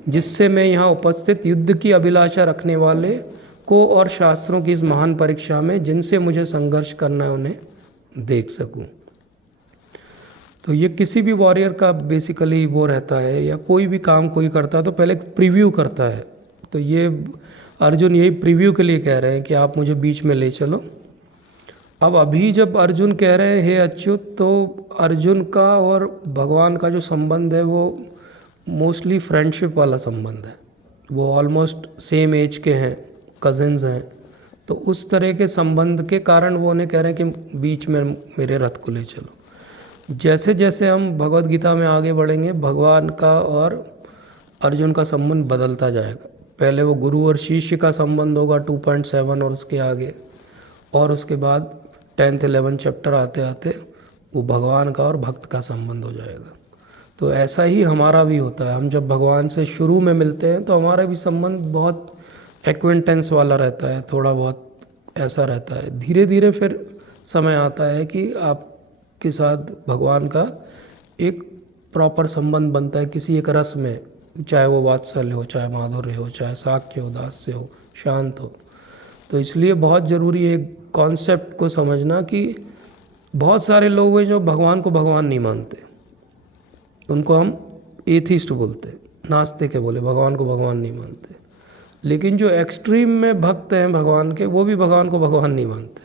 जिससे मैं यहाँ उपस्थित युद्ध की अभिलाषा रखने वाले को और शास्त्रों की इस महान परीक्षा में जिनसे मुझे संघर्ष करना है उन्हें देख सकूं। तो ये किसी भी वॉरियर का बेसिकली वो रहता है, या कोई भी काम कोई करता है तो पहले प्रीव्यू करता है। तो ये अर्जुन यही प्रीव्यू के लिए कह रहे हैं कि आप मुझे बीच में ले चलो। अब अभी जब अर्जुन कह रहे हैं हे अच्युत, तो अर्जुन का और भगवान का जो संबंध है वो मोस्टली फ्रेंडशिप वाला संबंध है। वो ऑलमोस्ट सेम एज के हैं, कजिन्स हैं। तो उस तरह के संबंध के कारण वो उन्हें कह रहे हैं कि बीच में मेरे रथ को ले चलो। जैसे जैसे हम भगवत गीता में आगे बढ़ेंगे भगवान का और अर्जुन का संबंध बदलता जाएगा। पहले वो गुरु और शिष्य का संबंध होगा 2.7 और उसके आगे, और उसके बाद 10th 11 चैप्टर आते आते वो भगवान का और भक्त का संबंध हो जाएगा। तो ऐसा ही हमारा भी होता है। हम जब भगवान से शुरू में मिलते हैं तो हमारा भी संबंध बहुत एक्वेंटेंस वाला रहता है, थोड़ा बहुत ऐसा रहता है। धीरे धीरे फिर समय आता है कि आपके साथ भगवान का एक प्रॉपर संबंध बनता है किसी एक रस में, चाहे वो वात्सल्य हो, चाहे माधुर्य हो, चाहे साक्ष्य उदास्य हो, शांत हो। तो इसलिए बहुत ज़रूरी है कॉन्सेप्ट को समझना कि बहुत सारे लोग हैं जो भगवान को भगवान नहीं मानते, उनको हम एथिस्ट बोलते हैं, नास्तिक है बोले, भगवान को भगवान नहीं मानते। लेकिन जो एक्सट्रीम में भक्त हैं भगवान के, वो भी भगवान को भगवान नहीं मानते।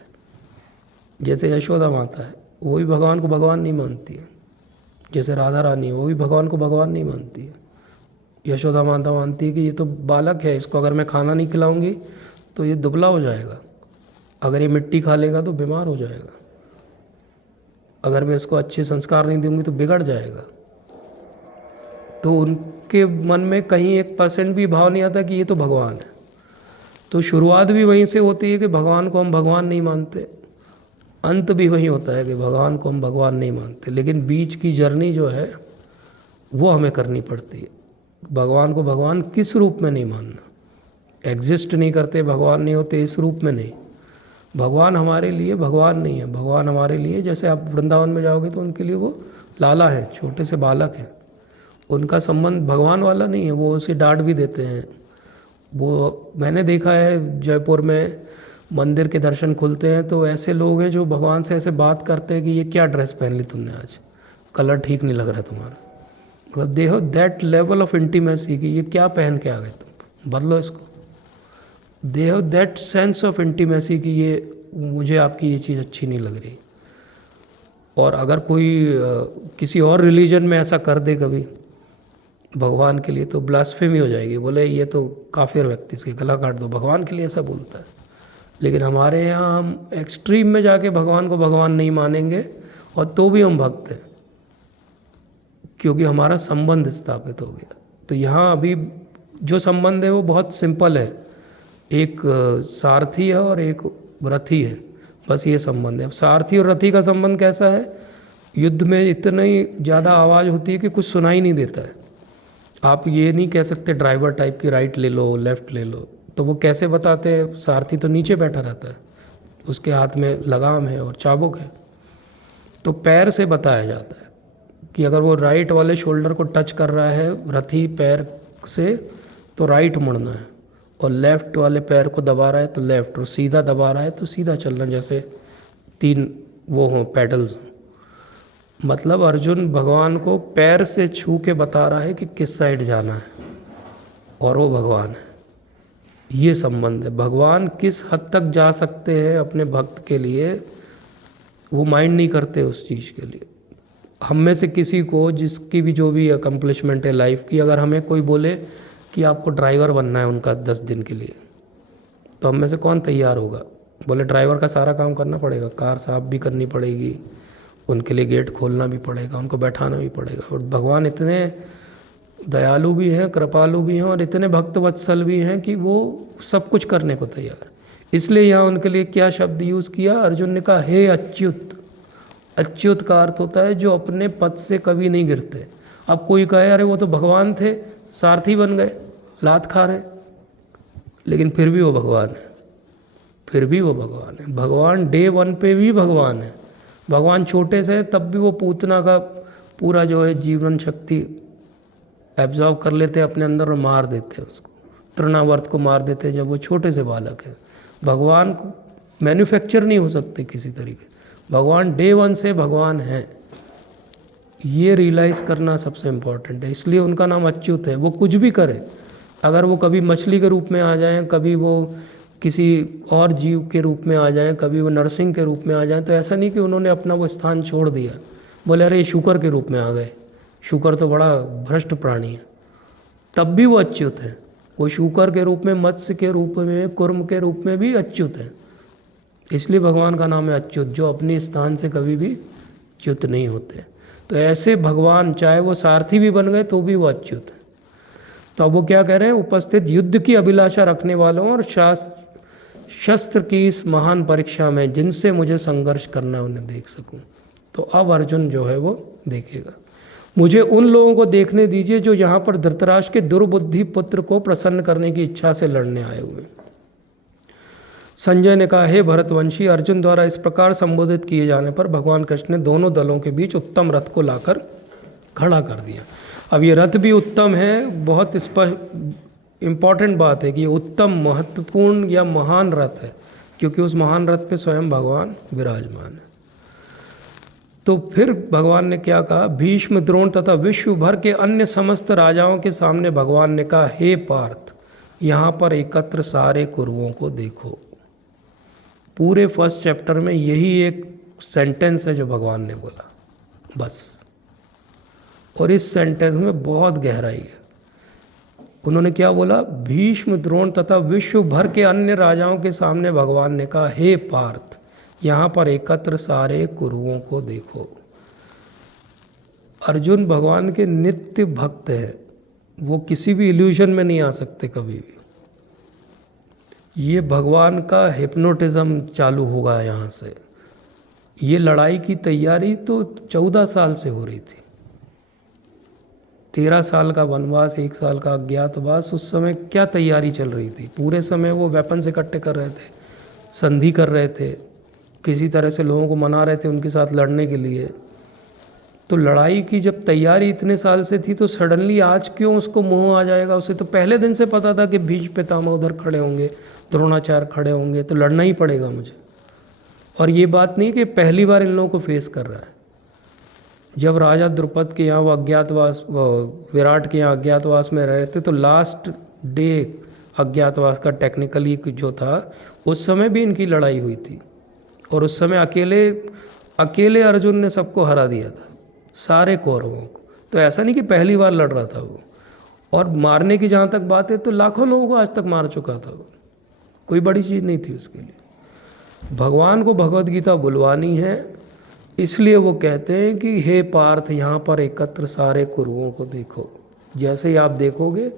जैसे यशोदा माता है, वो भी भगवान को भगवान नहीं मानती है। जैसे राधा रानी है, वो भी भगवान को भगवान नहीं मानती है। यशोदा माता मानती है कि ये तो बालक है, इसको अगर मैं खाना नहीं खिलाऊंगी तो ये दुबला हो जाएगा, अगर ये मिट्टी खा लेगा तो बीमार हो जाएगा, अगर मैं इसको अच्छे संस्कार नहीं दूंगी तो बिगड़ जाएगा। तो उनके मन में कहीं 1% भी भाव नहीं आता कि ये तो भगवान है। तो शुरुआत भी वहीं से होती है कि भगवान को हम भगवान नहीं मानते, अंत भी वही होता है कि भगवान को हम भगवान नहीं मानते। लेकिन बीच की जर्नी जो है वो हमें करनी पड़ती है। भगवान को भगवान किस रूप में नहीं मानना, एग्जिस्ट नहीं करते, भगवान नहीं होते इस रूप में नहीं। भगवान हमारे लिए भगवान नहीं है, भगवान हमारे लिए, जैसे आप वृंदावन में जाओगे तो उनके लिए वो लाला हैं, छोटे से बालक हैं, उनका संबंध भगवान वाला नहीं है, वो उसे डांट भी देते हैं। वो मैंने देखा है जयपुर में मंदिर के दर्शन खुलते हैं तो ऐसे लोग हैं जो भगवान से ऐसे बात करते हैं कि ये क्या ड्रेस पहन ली तुमने, आज कलर ठीक नहीं लग रहा है तुम्हारा। मतलब they have that level of intimacy कि ये क्या पहन के आ गए तुम, बदलो इसको। They have that sense of intimacy कि ये मुझे आपकी ये चीज़ अच्छी नहीं लग रही। और अगर कोई किसी और रिलीजन में ऐसा कर दे कभी भगवान के लिए तो ब्लास्फेमी हो जाएगी, बोले ये तो काफिर व्यक्ति, इसके गला काट दो, भगवान के लिए ऐसा बोलता है। लेकिन हमारे यहाँ हम एक्सट्रीम में जाके भगवान को भगवान नहीं मानेंगे और तो भी हम भक्त हैं, क्योंकि हमारा संबंध स्थापित हो गया। तो यहाँ अभी जो संबंध है वो बहुत सिंपल है, एक सारथी है और एक रथी है, बस ये संबंध है। सारथी और रथी का संबंध कैसा है, युद्ध में इतनी ज़्यादा आवाज़ होती है कि कुछ सुनाई नहीं देता है। आप ये नहीं कह सकते ड्राइवर टाइप की राइट ले लो लेफ़्ट ले लो, तो वो कैसे बताते हैं, सारथी तो नीचे बैठा रहता है, उसके हाथ में लगाम है और चाबुक है, तो पैर से बताया जाता है कि अगर वो राइट वाले शोल्डर को टच कर रहा है रथी पैर से तो राइट मुड़ना है, और लेफ़्ट वाले पैर को दबा रहा है तो लेफ़्ट, और सीधा दबा रहा है तो सीधा चलना, जैसे 3 वो हों पैडल्स हों। मतलब अर्जुन भगवान को पैर से छू के बता रहा है कि किस साइड जाना है, और वो भगवान है। ये संबंध है। भगवान किस हद तक जा सकते हैं अपने भक्त के लिए, वो माइंड नहीं करते उस चीज़ के लिए। हम में से किसी को जिसकी भी जो भी अकम्पलिशमेंट है लाइफ की, अगर हमें कोई बोले कि आपको ड्राइवर बनना है उनका 10 दिन के लिए, तो हम में से कौन तैयार होगा? बोले ड्राइवर का सारा काम करना पड़ेगा, कार साफ भी करनी पड़ेगी, उनके लिए गेट खोलना भी पड़ेगा, उनको बैठाना भी पड़ेगा। और भगवान इतने दयालु भी हैं, कृपालु भी हैं और इतने भक्त वत्सल भी हैं कि वो सब कुछ करने को तैयार। इसलिए यहाँ उनके लिए क्या शब्द यूज़ किया, अर्जुन ने कहा हे अच्युत। अच्युत का अर्थ होता है जो अपने पद से कभी नहीं गिरते। अब कोई कहे अरे वो तो भगवान थे, सारथी बन गए, लात खा रहे, लेकिन फिर भी वो भगवान है, फिर भी वो भगवान है। भगवान डे 1 पे भी भगवान है। भगवान छोटे से तब भी वो पूतना का पूरा जो है जीवन शक्ति एब्जॉर्व कर लेते हैं अपने अंदर और मार देते हैं उसको, तृणावर्त को मार देते हैं जब वो छोटे से बालक है। भगवान को मैन्युफैक्चर नहीं हो सकते किसी तरीके, भगवान डे 1 से भगवान है, ये रियलाइज़ करना सबसे इम्पोर्टेंट है। इसलिए उनका नाम अच्युत है। वो कुछ भी करे, अगर वो कभी मछली के रूप में आ जाएं, कभी वो किसी और जीव के रूप में आ जाएं, कभी वो नरसिंह के रूप में आ जाएं, तो ऐसा नहीं कि उन्होंने अपना वो स्थान छोड़ दिया, बोले अरे ये शुकर के रूप में आ गए, शुकर तो बड़ा भ्रष्ट प्राणी है, तब भी वो अच्युत है। वो शुकर के रूप में, मत्स्य के रूप में, कुर्म के रूप में भी अच्युत है। इसलिए भगवान का नाम है अच्युत, जो अपने स्थान से कभी भी च्युत नहीं होते। तो ऐसे भगवान चाहे वो सारथी भी बन गए तो भी वो अच्युत है। तो अब वो क्या कह रहे हैं, उपस्थित युद्ध की अभिलाषा रखने वालों और शस्त्र की इस महान परीक्षा में जिनसे मुझे संघर्ष करना है उन्हें देख सकूं। तो अब अर्जुन जो है वो देखेगा। मुझे उन लोगों को देखने दीजिए जो यहाँ पर धृतराष्ट्र के दुर्बुद्धि पुत्र को प्रसन्न करने की इच्छा से लड़ने आए हुए। संजय ने कहा हे भरतवंशी, अर्जुन द्वारा इस प्रकार संबोधित किए जाने पर भगवान कृष्ण ने दोनों दलों के बीच उत्तम रथ को लाकर खड़ा कर दिया। अब ये रथ भी उत्तम है, बहुत स्पष्ट इम्पॉर्टेंट बात है कि ये उत्तम, महत्वपूर्ण या महान रथ है, क्योंकि उस महान रथ पे स्वयं भगवान विराजमान है। तो फिर भगवान ने क्या कहा, भीष्म, द्रोण तथा विश्व भर के अन्य समस्त राजाओं के सामने भगवान ने कहा हे पार्थ, यहाँ पर एकत्र सारे कुरुओं को देखो। पूरे फर्स्ट चैप्टर में यही एक सेंटेंस है जो भगवान ने बोला, बस। और इस सेंटेंस में बहुत गहराई है। उन्होंने क्या बोला, भीष्म, द्रोण तथा विश्व भर के अन्य राजाओं के सामने भगवान ने कहा हे पार्थ, यहाँ पर एकत्र सारे कुरुओं को देखो। अर्जुन भगवान के नित्य भक्त है, वो किसी भी इल्यूजन में नहीं आ सकते कभी भी। ये भगवान का हिप्नोटिज्म चालू होगा यहाँ से। ये लड़ाई की तैयारी तो 14 साल से हो रही थी। 13 साल का वनवास, 1 साल का अज्ञातवास, उस समय क्या तैयारी चल रही थी? पूरे समय वो वेपन्स इकट्ठे कर रहे थे, संधि कर रहे थे, किसी तरह से लोगों को मना रहे थे उनके साथ लड़ने के लिए। तो लड़ाई की जब तैयारी इतने साल से थी तो सडनली आज क्यों उसको मोह आ जाएगा? उसे तो पहले दिन से पता था कि भीष्म पितामह उधर खड़े होंगे, द्रोणाचार्य खड़े होंगे, तो लड़ना ही पड़ेगा मुझे। और ये बात नहीं कि पहली बार इन लोगों को फेस कर रहा है। जब राजा द्रुपद के यहाँ वो अज्ञातवास, विराट के यहाँ अज्ञातवास में रहे थे, तो लास्ट डे अज्ञातवास का टेक्निकली जो था, उस समय भी इनकी लड़ाई हुई थी। और उस समय अकेले अर्जुन ने सबको हरा दिया था, सारे कौरवों को। तो ऐसा नहीं कि पहली बार लड़ रहा था वो। और मारने की जहाँ तक बात है तो लाखों लोगों को आज तक मार चुका था वो, कोई बड़ी चीज़ नहीं थी उसके लिए। भगवान को भगवद गीता बुलवानी है, इसलिए वो कहते हैं कि हे पार्थ, यहाँ पर एकत्र सारे कुरुओं को देखो। जैसे ही आप देखोगे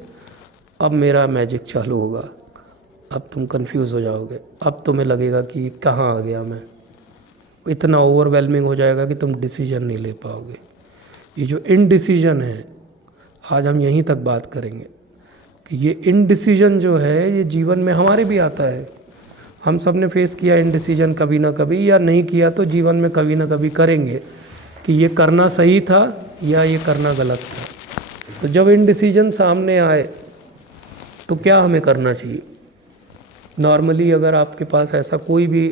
अब मेरा मैजिक चालू होगा, अब तुम कंफ्यूज हो जाओगे, अब तुम्हें लगेगा कि कहाँ आ गया मैं। इतना ओवरवेलमिंग हो जाएगा कि तुम डिसीजन नहीं ले पाओगे। ये जो इनडिसीजन है, आज हम यहीं तक बात करेंगे कि ये इनडिसीजन जो है ये जीवन में हमारे भी आता है। हम सब ने फेस किया इनडिसीजन कभी ना कभी, या नहीं किया तो जीवन में कभी ना कभी करेंगे कि ये करना सही था या ये करना गलत था। तो जब इनडिसीजन सामने आए तो क्या हमें करना चाहिए? नॉर्मली अगर आपके पास ऐसा कोई भी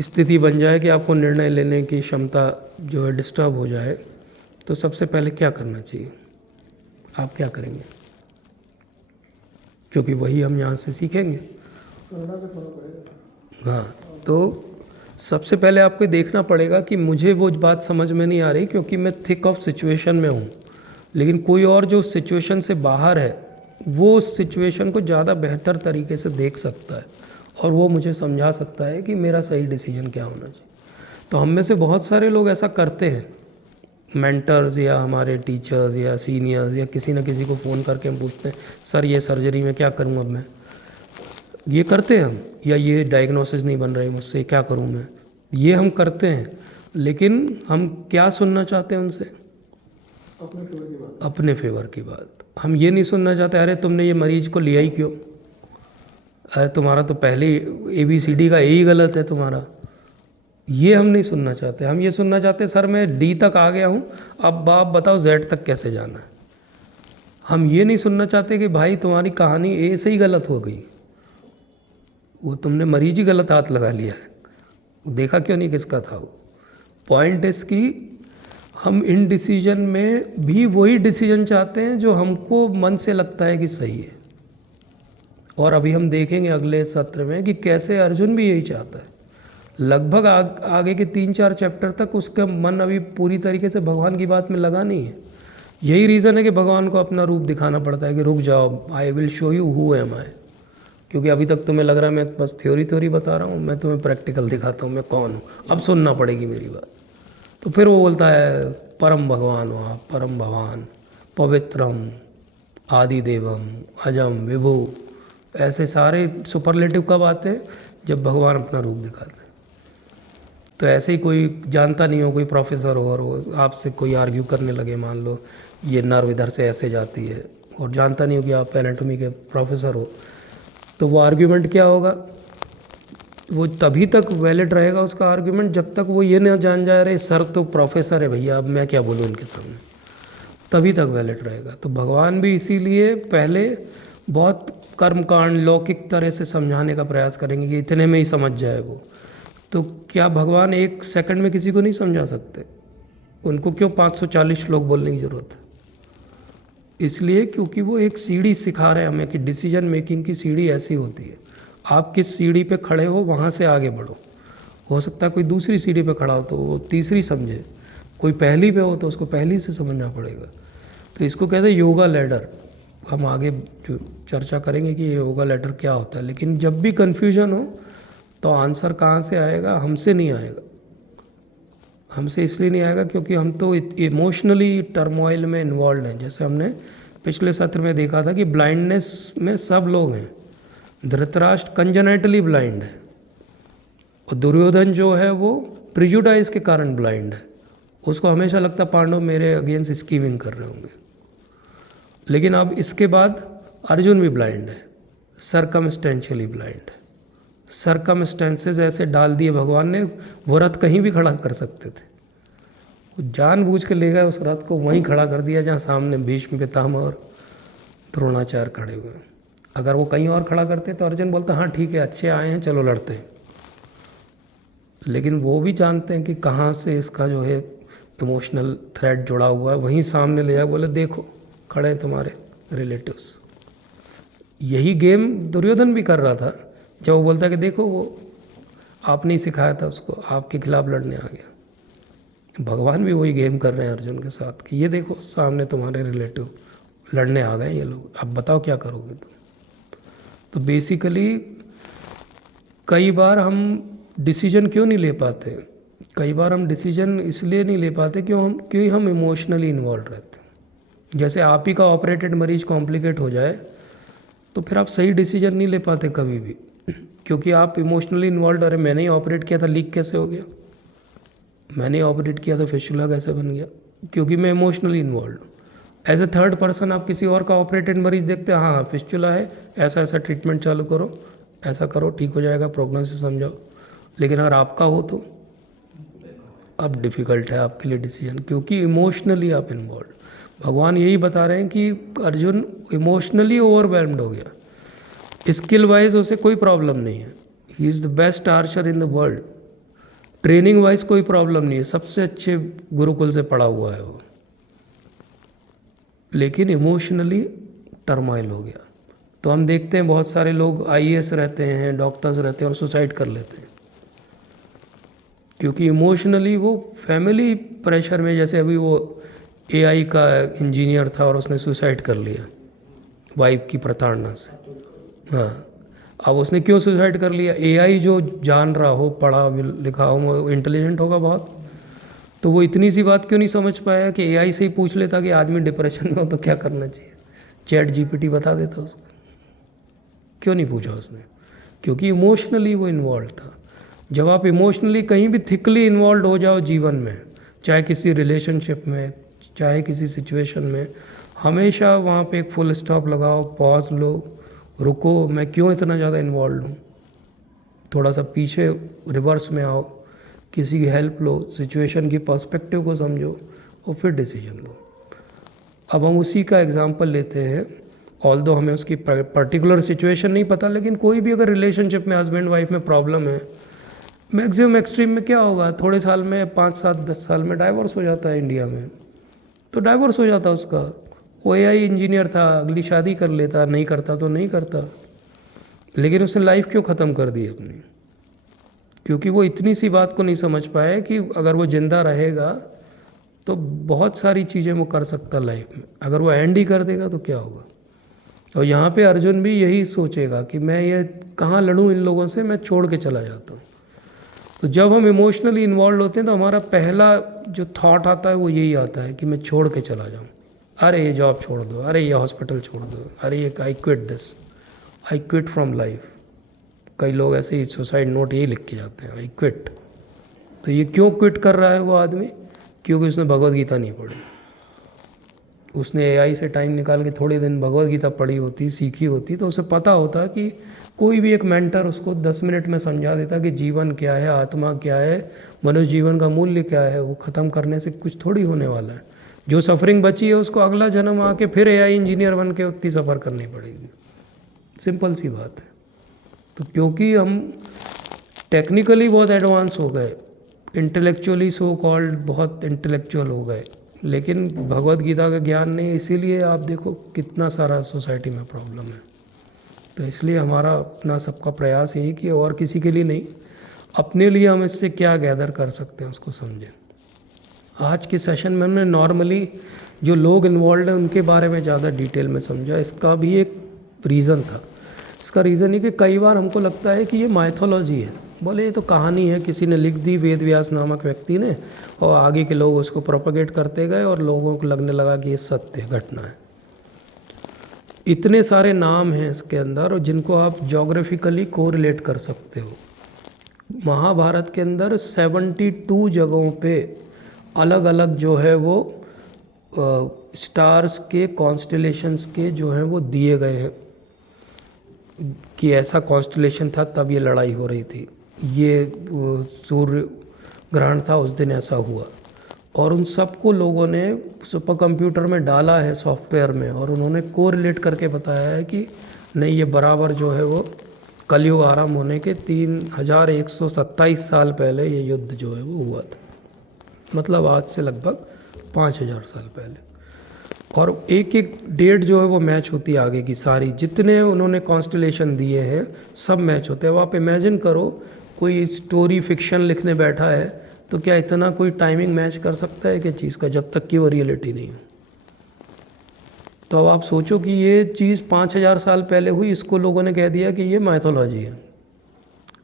स्थिति बन जाए कि आपको निर्णय लेने की क्षमता जो है डिस्टर्ब हो जाए, तो सबसे पहले क्या करना चाहिए? आप क्या करेंगे? क्योंकि वही हम यहाँ से सीखेंगे। हाँ, तो सबसे पहले आपको देखना पड़ेगा कि मुझे वो बात समझ में नहीं आ रही क्योंकि मैं थिक ऑफ सिचुएशन में हूँ, लेकिन कोई और जो सिचुएशन से बाहर है वो उस सिचुएशन को ज़्यादा बेहतर तरीके से देख सकता है और वो मुझे समझा सकता है कि मेरा सही डिसीजन क्या होना चाहिए। तो हम में से बहुत सारे लोग ऐसा करते हैं, मेंटर्स या हमारे टीचर्स या सीनियर्स या किसी न किसी को फ़ोन करके हम पूछते हैं, सर ये सर्जरी में क्या करूँ अब मैं? ये करते हैं हम, या ये डायग्नोसिस नहीं बन रही मुझसे, क्या करूँ मैं? ये हम करते हैं, लेकिन हम क्या सुनना चाहते हैं उनसे? अपने फेवर की बात। हम ये नहीं सुनना चाहते अरे तुमने ये मरीज को लिया ही क्यों, अरे तुम्हारा तो पहले ABCD का ही गलत है तुम्हारा। ये हम नहीं सुनना चाहते। हम ये सुनना चाहते सर मैं D तक आ गया हूँ, अब आप बताओ Z तक कैसे जाना है। हम ये नहीं सुनना चाहते कि भाई तुम्हारी कहानी A से ही गलत हो गई, वो तुमने मरीज ही गलत हाथ लगा लिया है, देखा क्यों नहीं किसका था वो। पॉइंट इसकी हम इन डिसीजन में भी वही डिसीजन चाहते हैं जो हमको मन से लगता है कि सही है। और अभी हम देखेंगे अगले सत्र में कि कैसे अर्जुन भी यही चाहता है। लगभग आगे के 3-4 चैप्टर तक उसका मन अभी पूरी तरीके से भगवान की बात में लगा नहीं है। यही रीज़न है कि भगवान को अपना रूप दिखाना पड़ता है कि रुक जाओ, I will show you who am I. क्योंकि अभी तक तुम्हें लग रहा है मैं बस थ्योरी बता रहा हूँ, मैं तुम्हें प्रैक्टिकल दिखाता हूँ मैं कौन हूँ, अब सुनना पड़ेगी मेरी बात। तो फिर वो बोलता है परम भगवान हो आप, परम भगवान, पवित्रम, आदिदेवम, अजम, विभु, ऐसे सारे सुपरलेटिव कब आते हैं? जब भगवान अपना रूप दिखाते हैं। तो ऐसे ही कोई जानता नहीं हो, कोई प्रोफेसर हो और वो आपसे कोई आर्ग्यू करने लगे, मान लो ये नर्व इधर से ऐसे जाती है, और जानता नहीं हो कि आप एनाटॉमी के प्रोफेसर हो, तो वो आर्ग्यूमेंट क्या होगा? वो तभी तक वैलिड रहेगा उसका आर्ग्यूमेंट जब तक वो ये ना जान जाए अरे सर तो प्रोफेसर है भैया, अब मैं क्या बोलूँ उनके सामने, तभी तक वैलिड रहेगा। तो भगवान भी इसीलिए पहले बहुत कर्मकांड लौकिक तरह से समझाने का प्रयास करेंगे कि इतने में ही समझ जाए वो। तो क्या भगवान 1 सेकंड में किसी को नहीं समझा सकते? उनको क्यों 540 श्लोक बोलने की ज़रूरत है? इसलिए क्योंकि वो एक सीढ़ी सिखा रहे हैं हमें कि डिसीजन मेकिंग की सीढ़ी ऐसी होती है, आप किस सीढ़ी पे खड़े हो वहाँ से आगे बढ़ो। हो सकता है कोई दूसरी सीढ़ी पे खड़ा हो तो वो तीसरी समझे, कोई पहली पे हो तो उसको पहली से समझना पड़ेगा। तो इसको कहते हैं योगा लैडर। हम आगे जो चर्चा करेंगे कि योगा लैडर क्या होता है। लेकिन जब भी कन्फ्यूजन हो तो आंसर कहाँ से आएगा? हमसे नहीं आएगा। हमसे इसलिए नहीं आएगा क्योंकि हम तो इमोशनली टर्मोइल में इन्वॉल्व हैं। जैसे हमने पिछले सत्र में देखा था कि ब्लाइंडनेस में सब लोग हैं। धृतराष्ट्र कंजेनेटली ब्लाइंड है और दुर्योधन जो है वो प्रिजुडाइज के कारण ब्लाइंड है। उसको हमेशा लगता पांडव मेरे अगेंस्ट स्कीमिंग कर रहे होंगे। लेकिन अब इसके बाद अर्जुन भी ब्लाइंड है, सरकमस्टेंशियली ब्लाइंड है। सरकमस्टेंसेस ऐसे डाल दिए भगवान ने, वो रथ कहीं भी खड़ा कर सकते थे, वो जानबूझ के ले गए उस रथ को, वहीं खड़ा कर दिया जहाँ सामने भीष्म पितामह और द्रोणाचार्य खड़े हुए हैं। अगर वो कहीं और खड़ा करते तो अर्जुन बोलता हाँ ठीक है, अच्छे आए हैं, चलो लड़ते हैं। लेकिन वो भी जानते हैं कि कहाँ से इसका जो है इमोशनल थ्रेड जुड़ा हुआ है, वहीं सामने ले जाए, बोले देखो खड़े हैं तुम्हारे रिलेटिव्स। यही गेम दुर्योधन भी कर रहा था, जब वो बोलता कि देखो वो आपने ही सिखाया था उसको, आपके खिलाफ लड़ने आ गया। भगवान भी वही गेम कर रहे हैं अर्जुन के साथ कि ये देखो सामने तुम्हारे रिलेटिव लड़ने आ गए ये लोग, अब बताओ क्या करोगे तुम। तो बेसिकली कई बार हम डिसीजन क्यों नहीं ले पाते, कई बार हम डिसीजन इसलिए नहीं ले पाते क्योंकि हम इमोशनली इन्वॉल्व रहते हैं। जैसे आप ही का ऑपरेटेड मरीज कॉम्प्लिकेट हो जाए तो फिर आप सही डिसीजन नहीं ले पाते कभी भी, क्योंकि आप इमोशनली इन्वॉल्व। अरे मैंने ही ऑपरेट किया था, लीक कैसे हो गया, मैंने ही ऑपरेट किया था, फिस्टुला कैसे बन गया, क्योंकि मैं इमोशनली इन्वॉल्व हूँ। एज ए थर्ड पर्सन आप किसी और का ऑपरेटेड मरीज देखते हैं, हाँ फिस्टुला है, ऐसा ऐसा ट्रीटमेंट चालू करो, ऐसा करो, ठीक हो जाएगा, प्रोग्नोसिस समझाओ। लेकिन अगर आपका हो तो अब डिफ़िकल्ट है आपके लिए डिसीजन, क्योंकि इमोशनली आप इन्वॉल्व। भगवान यही बता रहे हैं कि अर्जुन इमोशनली ओवरवेल्म्ड हो गया। स्किल वाइज उसे कोई प्रॉब्लम नहीं है, he is the best Archer in the world. Training wise कोई प्रॉब्लम नहीं है, सबसे अच्छे गुरुकुल से पढ़ा हुआ है वो, लेकिन इमोशनली टर्माइल हो गया। तो हम देखते हैं बहुत सारे लोग आईएएस रहते हैं, डॉक्टर्स रहते हैं और सुसाइड कर लेते हैं, क्योंकि इमोशनली वो फैमिली प्रेशर में। जैसे अभी वो एआई का इंजीनियर था और उसने सुसाइड कर लिया वाइफ की प्रताड़ना से। हाँ, अब उसने क्यों सुसाइड कर लिया? एआई जो जान रहा हो, पढ़ा लिखा हो, इंटेलिजेंट होगा बहुत, तो वो इतनी सी बात क्यों नहीं समझ पाया कि एआई से ही पूछ लेता कि आदमी डिप्रेशन में हो तो क्या करना चाहिए, चैट जीपीटी बता देता उसको। क्यों नहीं पूछा उसने? क्योंकि इमोशनली वो इन्वॉल्व था। जब आप इमोशनली कहीं भी थिकली इन्वॉल्व हो जाओ जीवन में, चाहे किसी रिलेशनशिप में, चाहे किसी सिचुएशन में, हमेशा वहाँ पे एक फुल स्टॉप लगाओ, पॉज लो, रुको, मैं क्यों इतना ज़्यादा इन्वॉल्व हूँ, थोड़ा सा पीछे रिवर्स में आओ, किसी की हेल्प लो, सिचुएशन की पर्सपेक्टिव को समझो और फिर डिसीजन लो। अब हम उसी का एग्जांपल लेते हैं, ऑल्दो हमें उसकी पर्टिकुलर सिचुएशन नहीं पता, लेकिन कोई भी अगर रिलेशनशिप में हस्बैंड वाइफ में प्रॉब्लम है, मैक्सिमम एक्सट्रीम में क्या होगा, थोड़े साल में 5, 7, 10 साल में डाइवोर्स हो जाता है इंडिया में। तो डाइवोर्स हो जाता उसका, वो एआई इंजीनियर था, अगली शादी कर लेता, नहीं करता तो नहीं करता, लेकिन उसने लाइफ क्यों ख़त्म कर दी अपनी? क्योंकि वो इतनी सी बात को नहीं समझ पाया कि अगर वो ज़िंदा रहेगा तो बहुत सारी चीज़ें वो कर सकता लाइफ में, अगर वो एंड ही कर देगा तो क्या होगा। और यहाँ पे अर्जुन भी यही सोचेगा कि मैं ये कहाँ लड़ूँ इन लोगों से, मैं छोड़ के चला जाता हूँ। तो जब हम इमोशनली इन्वॉल्व होते हैं तो हमारा पहला जो थॉट आता है वो यही आता है कि मैं छोड़ के चला जाऊँ। अरे ये जॉब छोड़ दो, अरे ये हॉस्पिटल छोड़ दो, अरे ये I quit this, I quit from life. कई लोग ऐसे ही सुसाइड नोट यही लिख के जाते हैं, आई क्विट। तो ये क्यों क्विट कर रहा है वो आदमी? क्योंकि उसने भगवद गीता नहीं पढ़ी। उसने एआई से टाइम निकाल के थोड़े दिन भगवद गीता पढ़ी होती, सीखी होती, तो उसे पता होता कि कोई भी एक मेंटर उसको 10 मिनट में समझा देता कि जीवन क्या है, आत्मा क्या है, मनुष्य जीवन का मूल्य क्या है। वो ख़त्म करने से कुछ थोड़ी होने वाला है। जो सफरिंग बची है उसको अगला जन्म आके फिर एआई इंजीनियर बन के उतनी सफ़र करनी पड़ेगी। सिंपल सी बात है। तो क्योंकि हम टेक्निकली बहुत एडवांस हो गए, इंटेलेक्चुअली सो कॉल्ड बहुत इंटेलेक्चुअल हो गए, लेकिन भगवद गीता का ज्ञान नहीं, इसीलिए आप देखो कितना सारा सोसाइटी में प्रॉब्लम है। तो इसलिए हमारा अपना सबका प्रयास यही कि और किसी के लिए नहीं, अपने लिए हम इससे क्या गैदर कर सकते हैं उसको समझें। आज के सेशन में हमने नॉर्मली जो लोग इन्वॉल्व हैं उनके बारे में ज़्यादा डिटेल में समझा। इसका भी एक रीज़न था। इसका रीज़न ये कि कई बार हमको लगता है कि ये माइथोलॉजी है, बोले ये तो कहानी है, किसी ने लिख दी वेद व्यास नामक व्यक्ति ने, और आगे के लोग उसको प्रोपगेट करते गए और लोगों को लगने लगा कि ये सत्य घटना है। इतने सारे नाम हैं इसके अंदर और जिनको आप जोग्राफिकली कोरिलेट कर सकते हो। महाभारत के अंदर 72 जगहों पे अलग अलग जो है वो स्टार्स के कॉन्स्टलेशंस के जो हैं वो दिए गए हैं कि ऐसा कॉन्स्टलेशन था तब ये लड़ाई हो रही थी, ये सूर्य ग्रहण था उस दिन ऐसा हुआ। और उन सबको लोगों ने सुपर कंप्यूटर में डाला है सॉफ्टवेयर में, और उन्होंने कोरिलेट करके बताया है कि नहीं, ये बराबर जो है वो कलयुग आरंभ होने के 3127 साल पहले ये युद्ध जो है वो हुआ था, मतलब आज से लगभग 5000 साल पहले। और एक एक डेट जो है वो मैच होती है आगे की सारी, जितने उन्होंने कॉन्स्टलेशन दिए हैं सब मैच होते हैं। अब आप इमेजिन करो कोई स्टोरी फिक्शन लिखने बैठा है तो क्या इतना कोई टाइमिंग मैच कर सकता है कि चीज़ का, जब तक कि वो रियलिटी नहीं हो। तो अब आप सोचो कि ये चीज़ 5000 साल पहले हुई, इसको लोगों ने कह दिया कि ये माइथोलॉजी है।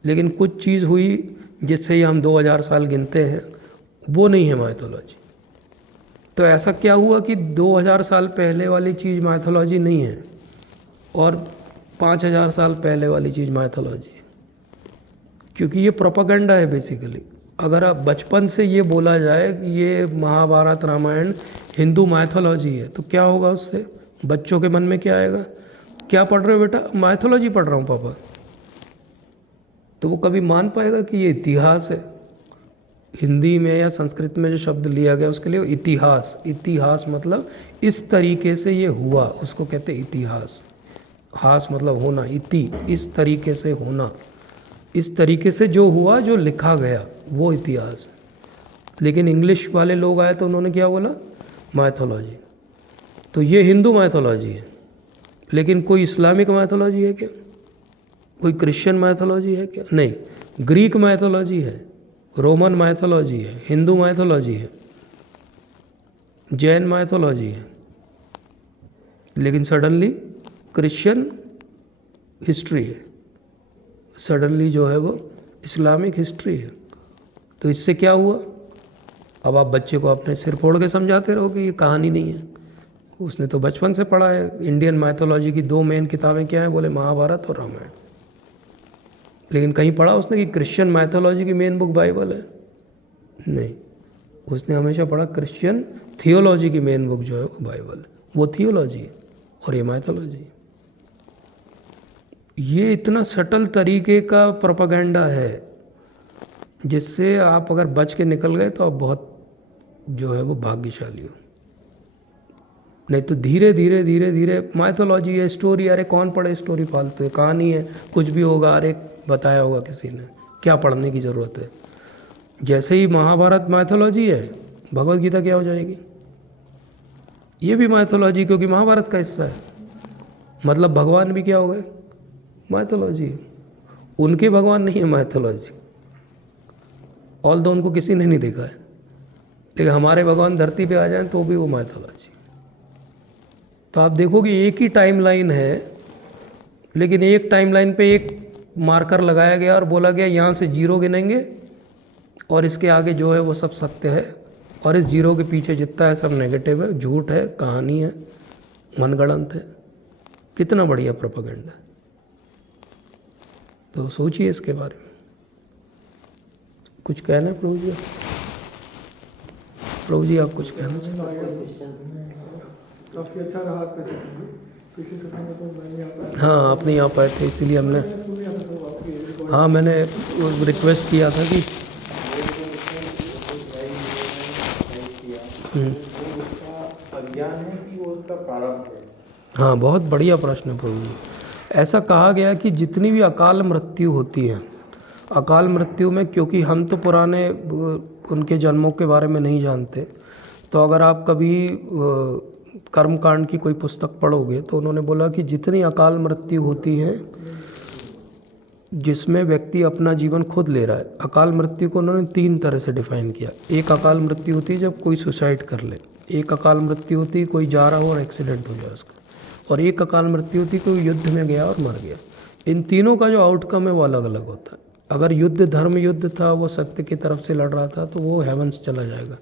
लेकिन कुछ चीज़ हुई जिससे ही हम 2000 साल गिनते हैं, वो नहीं है माइथोलॉजी। तो ऐसा क्या हुआ कि 2000 साल पहले वाली चीज़ माइथोलॉजी नहीं है और 5000 साल पहले वाली चीज़ माइथोलॉजी है? क्योंकि ये प्रोपेगेंडा है बेसिकली। अगर आप बचपन से ये बोला जाए कि ये महाभारत रामायण हिंदू माइथोलॉजी है, तो क्या होगा उससे? बच्चों के मन में क्या आएगा? क्या पढ़ रहे हो बेटा? माइथोलॉजी पढ़ रहा हूँ पापा। तो वो कभी मान पाएगा कि ये इतिहास है? हिंदी में या संस्कृत में जो शब्द लिया गया उसके लिए इतिहास, इतिहास मतलब इस तरीके से ये हुआ, उसको कहते हैं इतिहास। हास मतलब होना, इति इस तरीके से होना, इस तरीके से जो हुआ, जो लिखा गया, वो इतिहास। लेकिन इंग्लिश वाले लोग आए तो उन्होंने क्या बोला? माइथोलॉजी। तो ये हिंदू माइथोलॉजी है, लेकिन कोई इस्लामिक माइथोलॉजी है क्या? कोई क्रिश्चियन माइथोलॉजी है क्या? नहीं। ग्रीक माइथोलॉजी है, रोमन माइथोलॉजी है, हिंदू माइथोलॉजी है, जैन माइथोलॉजी है, लेकिन सडनली क्रिश्चियन हिस्ट्री है, सडनली जो है वो इस्लामिक हिस्ट्री है। तो इससे क्या हुआ? अब आप बच्चे को अपने सिर फोड़ के समझाते रहो कि ये कहानी नहीं है। उसने तो बचपन से पढ़ा है। इंडियन माइथोलॉजी की 2 मेन किताबें क्या हैं? बोले महाभारत और रामायण। लेकिन कहीं पढ़ा उसने कि क्रिश्चियन माइथोलॉजी की मेन बुक बाइबल है? नहीं। उसने हमेशा पढ़ा क्रिश्चियन थियोलॉजी की मेन बुक जो है वो बाइबल है। वो थियोलॉजी है और ये माइथोलॉजी है। ये इतना सटल तरीके का प्रोपेगेंडा है जिससे आप अगर बच के निकल गए तो आप बहुत जो है वो भाग्यशाली हो। नहीं तो धीरे धीरे धीरे धीरे माइथोलॉजी है, स्टोरी, अरे कौन पढ़े स्टोरी? फालतू है, कहानी है, कुछ भी होगा, अरे बताया होगा किसी ने, क्या पढ़ने की ज़रूरत है? जैसे ही महाभारत माइथोलॉजी है, भगवत गीता क्या हो जाएगी? ये भी माइथोलॉजी, क्योंकि महाभारत का हिस्सा है। मतलब भगवान भी क्या हो गए? माइथोलॉजी। उनके भगवान नहीं है माइथोलॉजी, ऑल दो उनको किसी ने नहीं देखा है, लेकिन हमारे भगवान धरती पे आ जाएं तो भी वो माइथोलॉजी। तो आप देखोगे एक ही टाइमलाइन है, लेकिन एक टाइमलाइन पे एक मार्कर लगाया गया और बोला गया यहाँ से 0 गिनेंगे और इसके आगे जो है वो सब सत्य है, और इस 0 के पीछे जितना है सब नेगेटिव है, झूठ है, कहानी है, मनगढ़ंत है। कितना बढ़िया प्रोपेगेंडा है। तो सोचिए इसके बारे में। कुछ कहना है प्रभु जी? प्रभु जी आप कुछ कहना चाहिए? काफ़ी अच्छा रहा पिछले सत्र में, तो मैं नहीं आ पाया। हाँ, आप नहीं आ पाए थे इसीलिए हमने, हाँ मैंने रिक्वेस्ट किया था कि अज्ञान है कि वो उसका प्रारंभ है। हाँ, बहुत बढ़िया प्रश्न है प्रभु जी। ऐसा कहा गया कि जितनी भी अकाल मृत्यु होती है, अकाल मृत्यु में, क्योंकि हम तो पुराने उनके जन्मों के बारे में नहीं जानते, तो अगर आप कभी कर्मकांड की कोई पुस्तक पढ़ोगे तो उन्होंने बोला कि जितनी अकाल मृत्यु होती है जिसमें व्यक्ति अपना जीवन खुद ले रहा है, अकाल मृत्यु को उन्होंने 3 तरह से डिफाइन किया। एक अकाल मृत्यु होती है जब कोई सुसाइड कर ले, एक अकाल मृत्यु होती है कोई जा रहा हो और एक्सीडेंट हो जाए उसका, और एक अकाल मृत्यु होती है कोई युद्ध में गया और मर गया। इन तीनों का जो आउटकम है वो अलग अलग होता है। अगर युद्ध धर्म युद्ध था, वो सत्य की तरफ से लड़ रहा था, तो वो हेवंस चला जाएगा।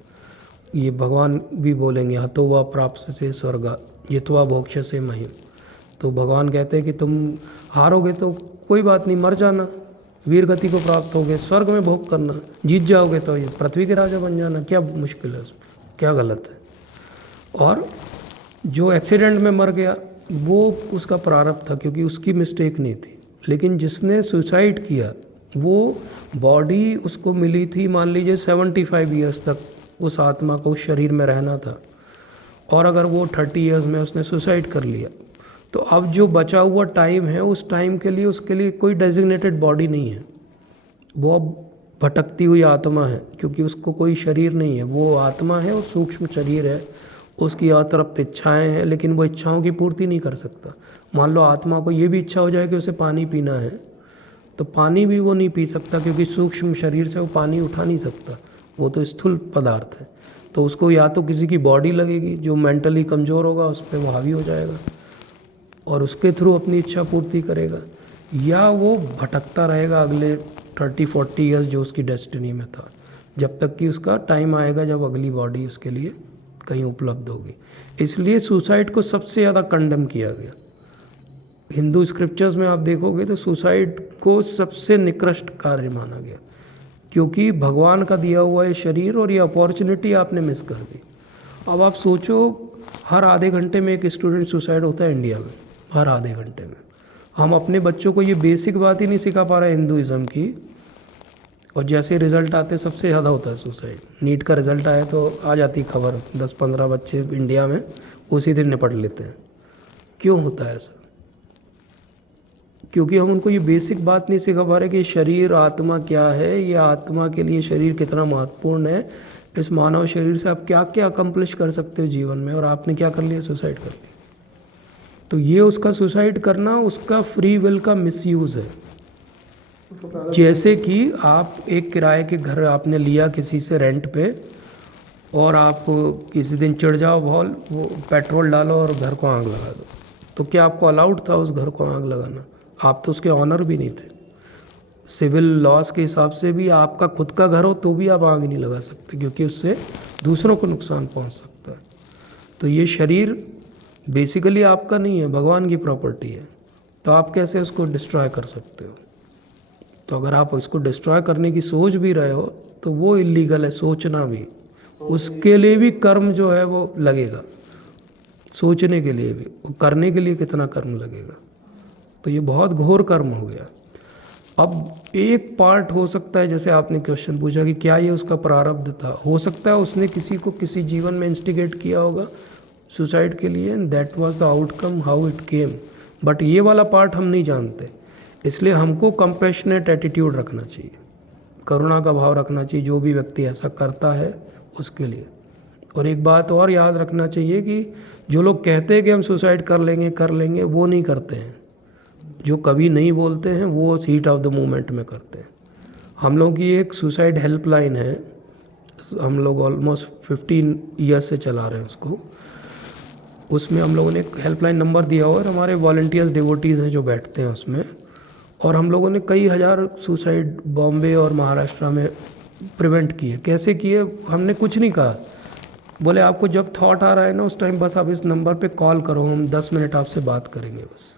ये भगवान भी बोलेंगे, हतो वा प्राप्त से स्वर्गा जित्वा भोक्ष से महिम। तो भगवान कहते हैं कि तुम हारोगे तो कोई बात नहीं, मर जाना, वीर गति को प्राप्त होगे, स्वर्ग में भोग करना, जीत जाओगे तो ये पृथ्वी के राजा बन जाना, क्या मुश्किल है उसमें, क्या गलत है। और जो एक्सीडेंट में मर गया वो उसका प्रारब्ध था, क्योंकि उसकी मिस्टेक नहीं थी। लेकिन जिसने सुसाइड किया वो बॉडी उसको मिली थी, मान लीजिए 75 ईयर्स तक उस आत्मा को उस शरीर में रहना था, और अगर वो 30 ईयर्स में उसने सुसाइड कर लिया तो अब जो बचा हुआ टाइम है उस टाइम के लिए उसके लिए कोई डेजिग्नेटेड बॉडी नहीं है, वो अब भटकती हुई आत्मा है, क्योंकि उसको कोई शरीर नहीं है। वो आत्मा है और सूक्ष्म शरीर है, उसकी अतृप्त इच्छाएं हैं, लेकिन वो इच्छाओं की पूर्ति नहीं कर सकता। मान लो आत्मा को ये भी इच्छा हो जाए कि उसे पानी पीना है, तो पानी भी वो नहीं पी सकता, क्योंकि सूक्ष्म शरीर से वो पानी उठा नहीं सकता, वो तो स्थूल पदार्थ है। तो उसको या तो किसी की बॉडी लगेगी, जो मेंटली कमज़ोर होगा उस पर वो हावी हो जाएगा और उसके थ्रू अपनी इच्छा पूर्ति करेगा, या वो भटकता रहेगा अगले 30-40 ईयर्स जो उसकी डेस्टिनी में था, जब तक कि उसका टाइम आएगा जब अगली बॉडी उसके लिए कहीं उपलब्ध होगी। इसलिए सुसाइड को सबसे ज़्यादा कंडेम किया गया। हिंदू स्क्रिप्चर्स में आप देखोगे तो सुसाइड को सबसे निकृष्ट कार्य माना गया, क्योंकि भगवान का दिया हुआ ये शरीर और ये अपॉर्चुनिटी आपने मिस कर दी। अब आप सोचो, हर आधे घंटे में एक स्टूडेंट सुसाइड होता है इंडिया में, हर आधे घंटे में। हम अपने बच्चों को ये बेसिक बात ही नहीं सिखा पा रहे हिंदुइज़्म की, और जैसे रिज़ल्ट आते सबसे ज़्यादा होता है सुसाइड। नीट का रिज़ल्ट आया तो आ जाती खबर, 10-15 बच्चे इंडिया में उसी दिन निपट लेते हैं। क्यों होता है ऐसा? क्योंकि हम उनको ये बेसिक बात नहीं सिखा पा रहे कि शरीर आत्मा क्या है, ये आत्मा के लिए शरीर कितना महत्वपूर्ण है, इस मानव शरीर से आप क्या क्या अकम्प्लिश कर सकते हो जीवन में, और आपने क्या कर लिया, सुसाइड कर लिया। तो ये उसका सुसाइड करना उसका फ्री विल का मिसयूज़ है। जैसे कि आप एक किराए के घर आपने लिया किसी से रेंट पे, और आप किसी दिन चिढ़ जाओ बहुत, वो पेट्रोल डालो और घर को आग लगा दो, तो क्या आपको अलाउड था उस घर को आग लगाना? आप तो उसके ऑनर भी नहीं थे। सिविल लॉस के हिसाब से भी आपका खुद का घर हो तो भी आप आग नहीं लगा सकते, क्योंकि उससे दूसरों को नुकसान पहुंच सकता है। तो ये शरीर बेसिकली आपका नहीं है, भगवान की प्रॉपर्टी है, तो आप कैसे उसको डिस्ट्रॉय कर सकते हो? तो अगर आप उसको डिस्ट्रॉय करने की सोच भी रहे हो तो वो इलीगल है, सोचना भी। उसके लिए भी कर्म जो है वो लगेगा, सोचने के लिए भी, वो करने के लिए कितना कर्म लगेगा। तो ये बहुत घोर कर्म हो गया। अब एक पार्ट हो सकता है, जैसे आपने क्वेश्चन पूछा कि क्या ये उसका प्रारब्ध था, हो सकता है उसने किसी को किसी जीवन में इंस्टिगेट किया होगा सुसाइड के लिए, and that was the outcome how it came. But ये वाला पार्ट हम नहीं जानते, इसलिए हमको कंपैशनेट एटीट्यूड रखना चाहिए, करुणा का भाव रखना चाहिए जो भी व्यक्ति ऐसा करता है उसके लिए। और एक बात और याद रखना चाहिए कि जो लोग कहते हैं कि हम सुसाइड कर लेंगे, वो नहीं करते हैं। जो कभी नहीं बोलते हैं वो हीट ऑफ द मोमेंट में करते हैं। हम लोगों की एक सुसाइड हेल्पलाइन है, हम लोग ऑलमोस्ट 15 ईयर्स से चला रहे हैं उसको। उसमें हम लोगों ने एक हेल्पलाइन नंबर दिया हुआ है, और हमारे वॉलंटियर्स डिवोटीज़ हैं जो बैठते हैं उसमें, और हम लोगों ने कई हज़ार सुसाइड बॉम्बे और महाराष्ट्र में प्रिवेंट किए। कैसे किए? हमने कुछ नहीं कहा, बोले आपको जब थॉट आ रहा है ना उस टाइम बस आप इस नंबर पे कॉल करो, हम 10 मिनट आपसे बात करेंगे। बस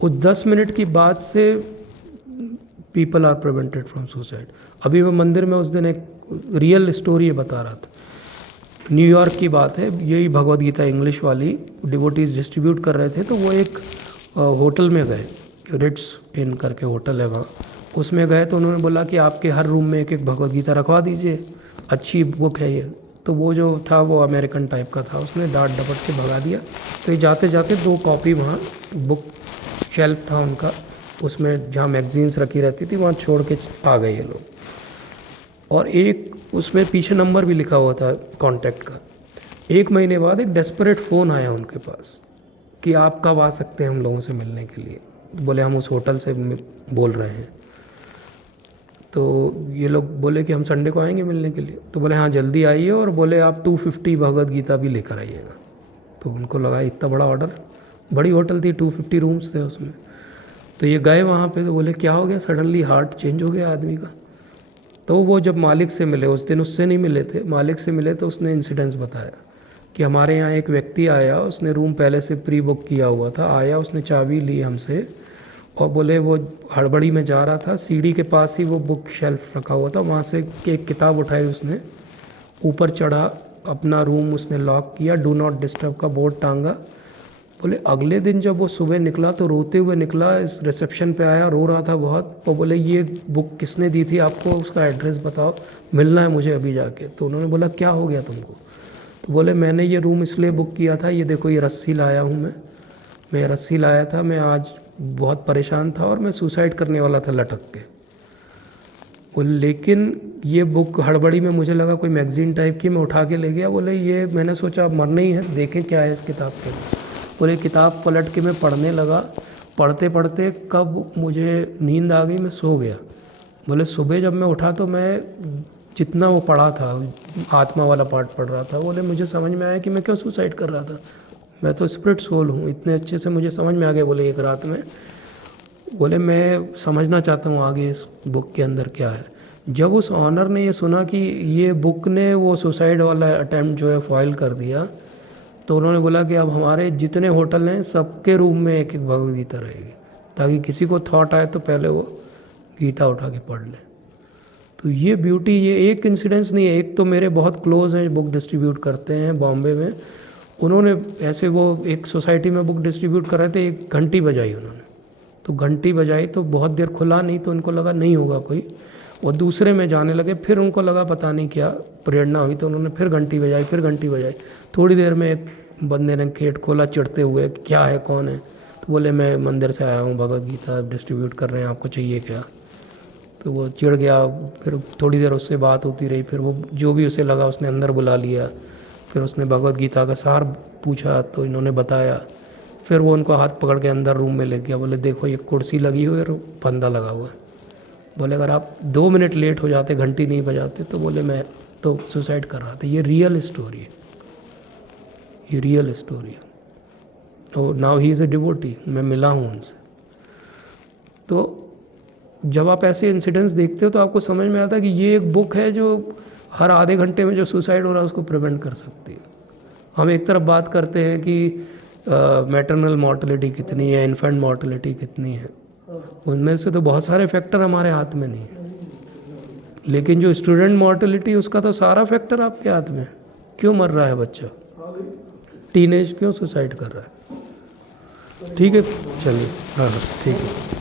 उस 10 मिनट की बात से people are prevented from suicide. अभी मैं मंदिर में उस दिन एक रियल स्टोरी बता रहा था, न्यूयॉर्क की बात है, यही भगवद गीता इंग्लिश वाली डिवोटीज़ डिस्ट्रीब्यूट कर रहे थे। तो वो एक होटल में गए, रिट्स इन करके होटल है वहाँ, उसमें गए तो उन्होंने बोला कि आपके हर रूम में एक एक भगवद गीता रखवा दीजिए, अच्छी बुक है ये। तो वो जो था वो अमेरिकन टाइप का था, उसने डांट डपट के भगा दिया। तो ये जाते जाते 2 कॉपी वहाँ बुक शेल्फ था उनका, उसमें जहाँ मैगजीन्स रखी रहती थी वहाँ छोड़ के आ गए ये लोग। और एक उसमें पीछे नंबर भी लिखा हुआ था कॉन्टैक्ट का। 1 महीने बाद एक डेस्परेट फ़ोन आया उनके पास कि आप कब आ सकते हैं हम लोगों से मिलने के लिए। बोले हम उस होटल से बोल रहे हैं। तो ये लोग बोले कि हम संडे को आएंगे मिलने के लिए। तो बोले हाँ जल्दी आइए, और बोले आप 250 भगवद गीता भी लेकर आइएगा। तो उनको लगा इतना बड़ा ऑर्डर, बड़ी होटल थी, 250 रूम्स थे उसमें। तो ये गए वहाँ पे, तो बोले क्या हो गया, सडनली हार्ट चेंज हो गया आदमी का। तो वो जब मालिक से मिले, उस दिन उससे नहीं मिले थे, मालिक से मिले तो उसने इंसिडेंस बताया कि हमारे यहाँ एक व्यक्ति आया, उसने रूम पहले से प्री बुक किया हुआ था, आया, उसने चाबी ली हमसे और बोले वो हड़बड़ी में जा रहा था, सीढ़ी के पास ही वो बुक शेल्फ रखा हुआ था, वहाँ से एक किताब उठाई उसने, ऊपर चढ़ा, अपना रूम उसने लॉक किया, डू नॉट डिस्टर्ब का बोर्ड टांगा। बोले अगले दिन जब वो सुबह निकला तो रोते हुए निकला, इस रिसेप्शन पे आया, रो रहा था बहुत। तो बोले ये बुक किसने दी थी आपको, उसका एड्रेस बताओ, मिलना है मुझे अभी जाके। तो उन्होंने बोला क्या हो गया तुमको? तो बोले मैंने ये रूम इसलिए बुक किया था, ये देखो ये रस्सी लाया हूँ मैं रस्सी लाया था, मैं आज बहुत परेशान था और मैं सुसाइड करने वाला था लटक के। बोले लेकिन ये बुक हड़बड़ी में मुझे लगा कोई मैगज़ीन टाइप की, मैं उठा के ले गया। बोले ये मैंने सोचा अब मरना ही है, देखें क्या है इस किताब के। बोले किताब पलट के मैं पढ़ने लगा, पढ़ते पढ़ते कब मुझे नींद आ गई, मैं सो गया। बोले सुबह जब मैं उठा तो मैं जितना वो पढ़ा था, आत्मा वाला पार्ट पढ़ रहा था। बोले मुझे समझ में आया कि मैं क्यों सुसाइड कर रहा था, मैं तो स्पिरिट सोल हूँ, इतने अच्छे से मुझे समझ में आ गया। बोले एक रात में, बोले मैं समझना चाहता हूँ आगे इस बुक के अंदर क्या है। जब उस ऑनर ने ये सुना कि ये बुक ने वो सुसाइड वाला अटैम्प्ट जो है फॉइल कर दिया, तो उन्होंने बोला कि अब हमारे जितने होटल हैं सबके रूम में एक एक भगवद गीता रहेगी, ताकि किसी को थॉट आए तो पहले वो गीता उठा के पढ़ ले। तो ये ब्यूटी, ये एक इंसिडेंस नहीं है, एक तो मेरे बहुत क्लोज हैं, बुक डिस्ट्रीब्यूट करते हैं बॉम्बे में, उन्होंने ऐसे वो एक सोसाइटी में बुक डिस्ट्रीब्यूट कर रहे थे, एक घंटी बजाई उन्होंने, तो घंटी बजाई तो बहुत देर खुला नहीं, तो उनको लगा नहीं होगा कोई, और दूसरे में जाने लगे, फिर उनको लगा पता नहीं क्या प्रेरणा हुई, तो उन्होंने फिर घंटी बजाई, फिर घंटी बजाई। थोड़ी देर में एक बंदे ने गेट खोला चिढ़ते हुए, क्या है कौन है? तो बोले मैं मंदिर से आया हूँ, भगवद गीता डिस्ट्रीब्यूट कर रहे हैं, आपको चाहिए क्या? तो वो चिढ़ गया, फिर थोड़ी देर उससे बात होती रही, फिर वो जो भी उसे लगा उसने अंदर बुला लिया, फिर उसने भगवद गीता का सार पूछा तो इन्होंने बताया, फिर वो उनको हाथ पकड़ के अंदर रूम में ले गया। बोले देखो ये कुर्सी लगी हुई है और फंदा लगा हुआ है। बोले अगर आप 2 मिनट लेट हो जाते, घंटी नहीं बजाते, तो बोले मैं तो सुसाइड कर रहा था। ये रियल स्टोरी है, ये रियल स्टोरी है। और now he is a devotee, मैं मिला हूँ उनसे। तो जब आप ऐसे इंसिडेंट्स देखते हो तो आपको समझ में आता है कि ये एक बुक है जो हर आधे घंटे में जो सुसाइड हो रहा है उसको प्रिवेंट कर सकती है। हम एक तरफ बात करते हैं कि मैटरनल मॉर्टेलिटी कितनी है, इन्फेंट मॉर्टेलिटी कितनी है, उनमें से तो बहुत सारे फैक्टर हमारे हाथ में नहीं है, लेकिन जो स्टूडेंट मॉर्टेलिटी उसका तो सारा फैक्टर आपके हाथ में है। क्यों मर रहा है बच्चा, टीनेज क्यों सुसाइड कर रहा है? ठीक है, चलिए, हाँ हाँ ठीक है।